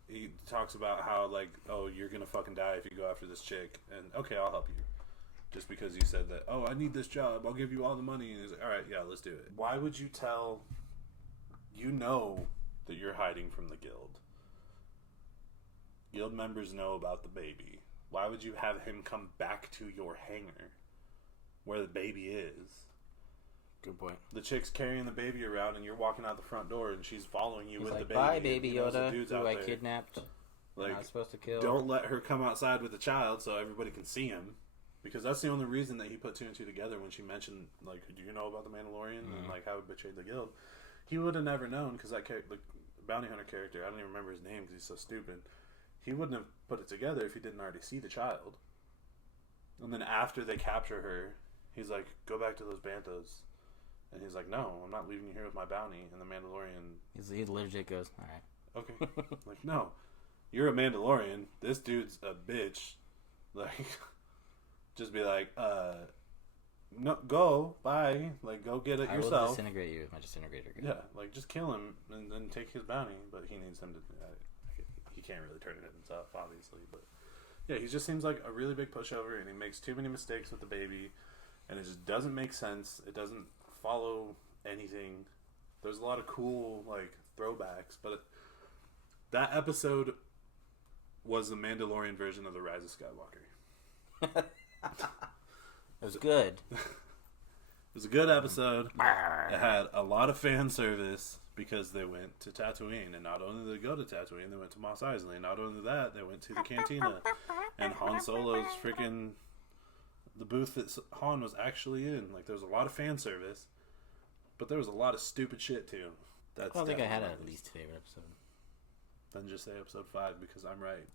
he talks about how like, oh, you're gonna fucking die if you go after this chick, and okay, I'll help you. Just because you said that, oh, I need this job, I'll give you all the money. And he's like, all right, yeah, let's do it. Why would you tell, you know that you're hiding from the guild. Guild members know about the baby. Why would you have him come back to your hangar where the baby is? Good point. The chick's carrying the baby around and you're walking out the front door and she's following you with like, the baby. bye, baby He knows the Yoda, dude's who out I there. kidnapped. Like, Not supposed to kill. don't let her come outside with the child so everybody can see him. Because that's the only reason that he put 2 and 2 together when she mentioned, like, do you know about the Mandalorian? And, like, how he betrayed the guild. He would have never known because that the bounty hunter character, I don't even remember his name because he's so stupid. He wouldn't have put it together if he didn't already see the child. And then after they capture her, he's like, go back to those banthas. And he's like, no, I'm not leaving you here with my bounty. And the Mandalorian... He legit goes, alright. Okay. Like, no. You're a Mandalorian. This dude's a bitch. Like, just be like, no, go, bye. Like, go get it I yourself. will disintegrate you with my disintegrator gun. Yeah, like, just kill him and then take his bounty. But he needs him to... he can't really turn it himself, obviously. But, yeah, he just seems like a really big pushover, and he makes too many mistakes with the baby. And it just doesn't make sense. It doesn't follow anything. There's a lot of cool, like, throwbacks. But that episode was the Mandalorian version of the Rise of Skywalker. It was good. It was a good episode. It had a lot of fan service because they went to Tatooine, and not only did they go to Tatooine, they went to Mos Eisley. Not only that, they went to the cantina, and Han Solo's freaking the booth that Han was actually in. Like, there was a lot of fan service, but there was a lot of stupid shit too. That's I don't think I had definitely a least favorite episode. Then just say episode 5 because I'm right.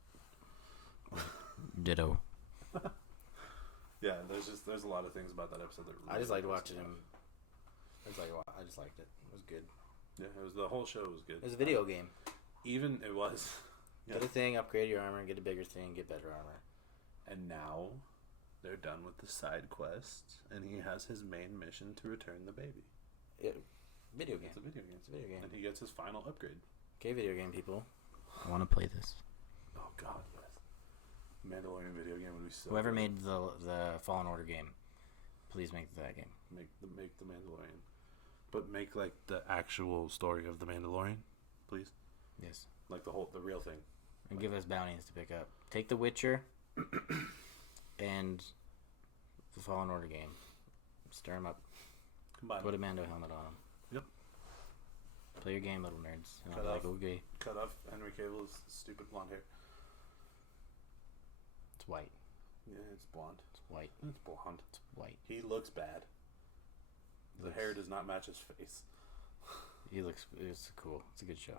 Ditto. Yeah, there's a lot of things about that episode that really I just liked pissed watching me him. off. I just liked it. It was good. Yeah, the whole show was good. It was a video game. Even it was. Get a thing, upgrade your armor, get a bigger thing, get better armor. And now they're done with the side quest, and he has his main mission to return the baby. Video game. It's a video game. It's a video game. And he gets his final upgrade. Okay, video game people. I want to play this. Oh God, yes. Mandalorian video game would be so. Whoever good. made the Fallen Order game, please make that game. make the Mandalorian, but make like the actual story of the Mandalorian, please. Yes. Like the real thing. And give us bounties to pick up. Take The Witcher and the Fallen Order game. Stir them up. Combine. Put a Mando helmet on them. Yep. Play your game, little nerds. And Cut I'll off. be like, okay. Cut off Henry Cavill's stupid blonde hair. It's white. Yeah, it's blonde. It's white. It's blonde. It's white. He looks bad. The hair does not match his face. He looks. It's cool. It's a good show.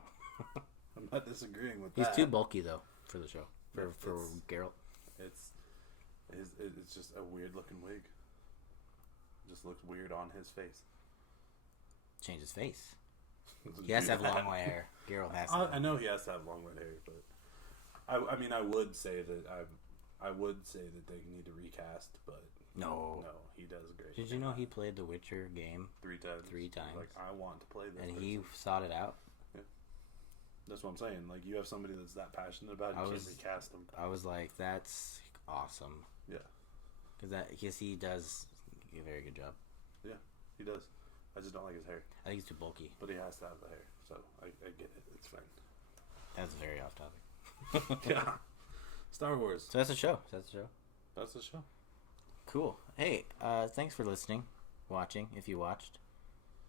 I'm not disagreeing with He's that. too bulky though for the show. For It's- Geralt. It's just a weird looking wig. Just looks weird on his face. Change his face. He has to have long white hair. Geralt has to. I know he has to have long white hair, but I mean I would say that I would say that they need to recast, but No. he does great. Did you know he played the Witcher game 3 times? 3 times? Like, I want to play this. and person. he sought it out? That's what I'm saying. Like, you have somebody that's that passionate about it, you can't recast them. I was like, that's awesome. Yeah. Because he does a very good job. Yeah, he does. I just don't like his hair. I think he's too bulky. But he has to have the hair, so I get it. It's fine. That's very off topic. Yeah. Star Wars. So that's the show. That's the show. Cool. Hey, thanks for listening, watching, if you watched.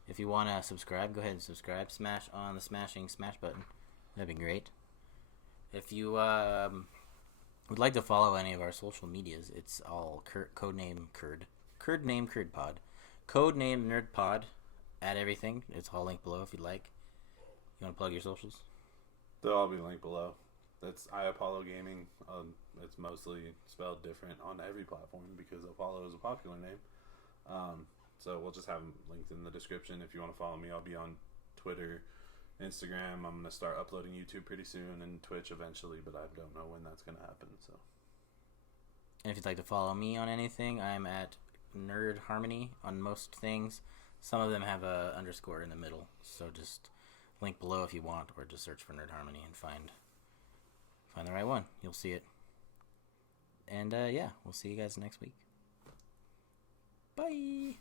If you want to subscribe, go ahead and subscribe. Smash on the smash button. That'd be great. If you would like to follow any of our social medias, it's all Codename Curd. Codename Curd Pod. Codename Nerd Pod. Add everything. It's all linked below if you'd like. You want to plug your socials? They'll all be linked below. That's iApollo Gaming. It's mostly spelled different on every platform because Apollo is a popular name. So we'll just have them linked in the description. If you want to follow me, I'll be on Twitter, Instagram. I'm going to start uploading YouTube pretty soon and Twitch eventually, but I don't know when that's going to happen. So, and if you'd like to follow me on anything, I'm at Nerd Harmony on most things. Some of them have a underscore in the middle, so just link below if you want, or just search for Nerd Harmony and find the right one. You'll see it. And yeah, we'll see you guys next week. Bye.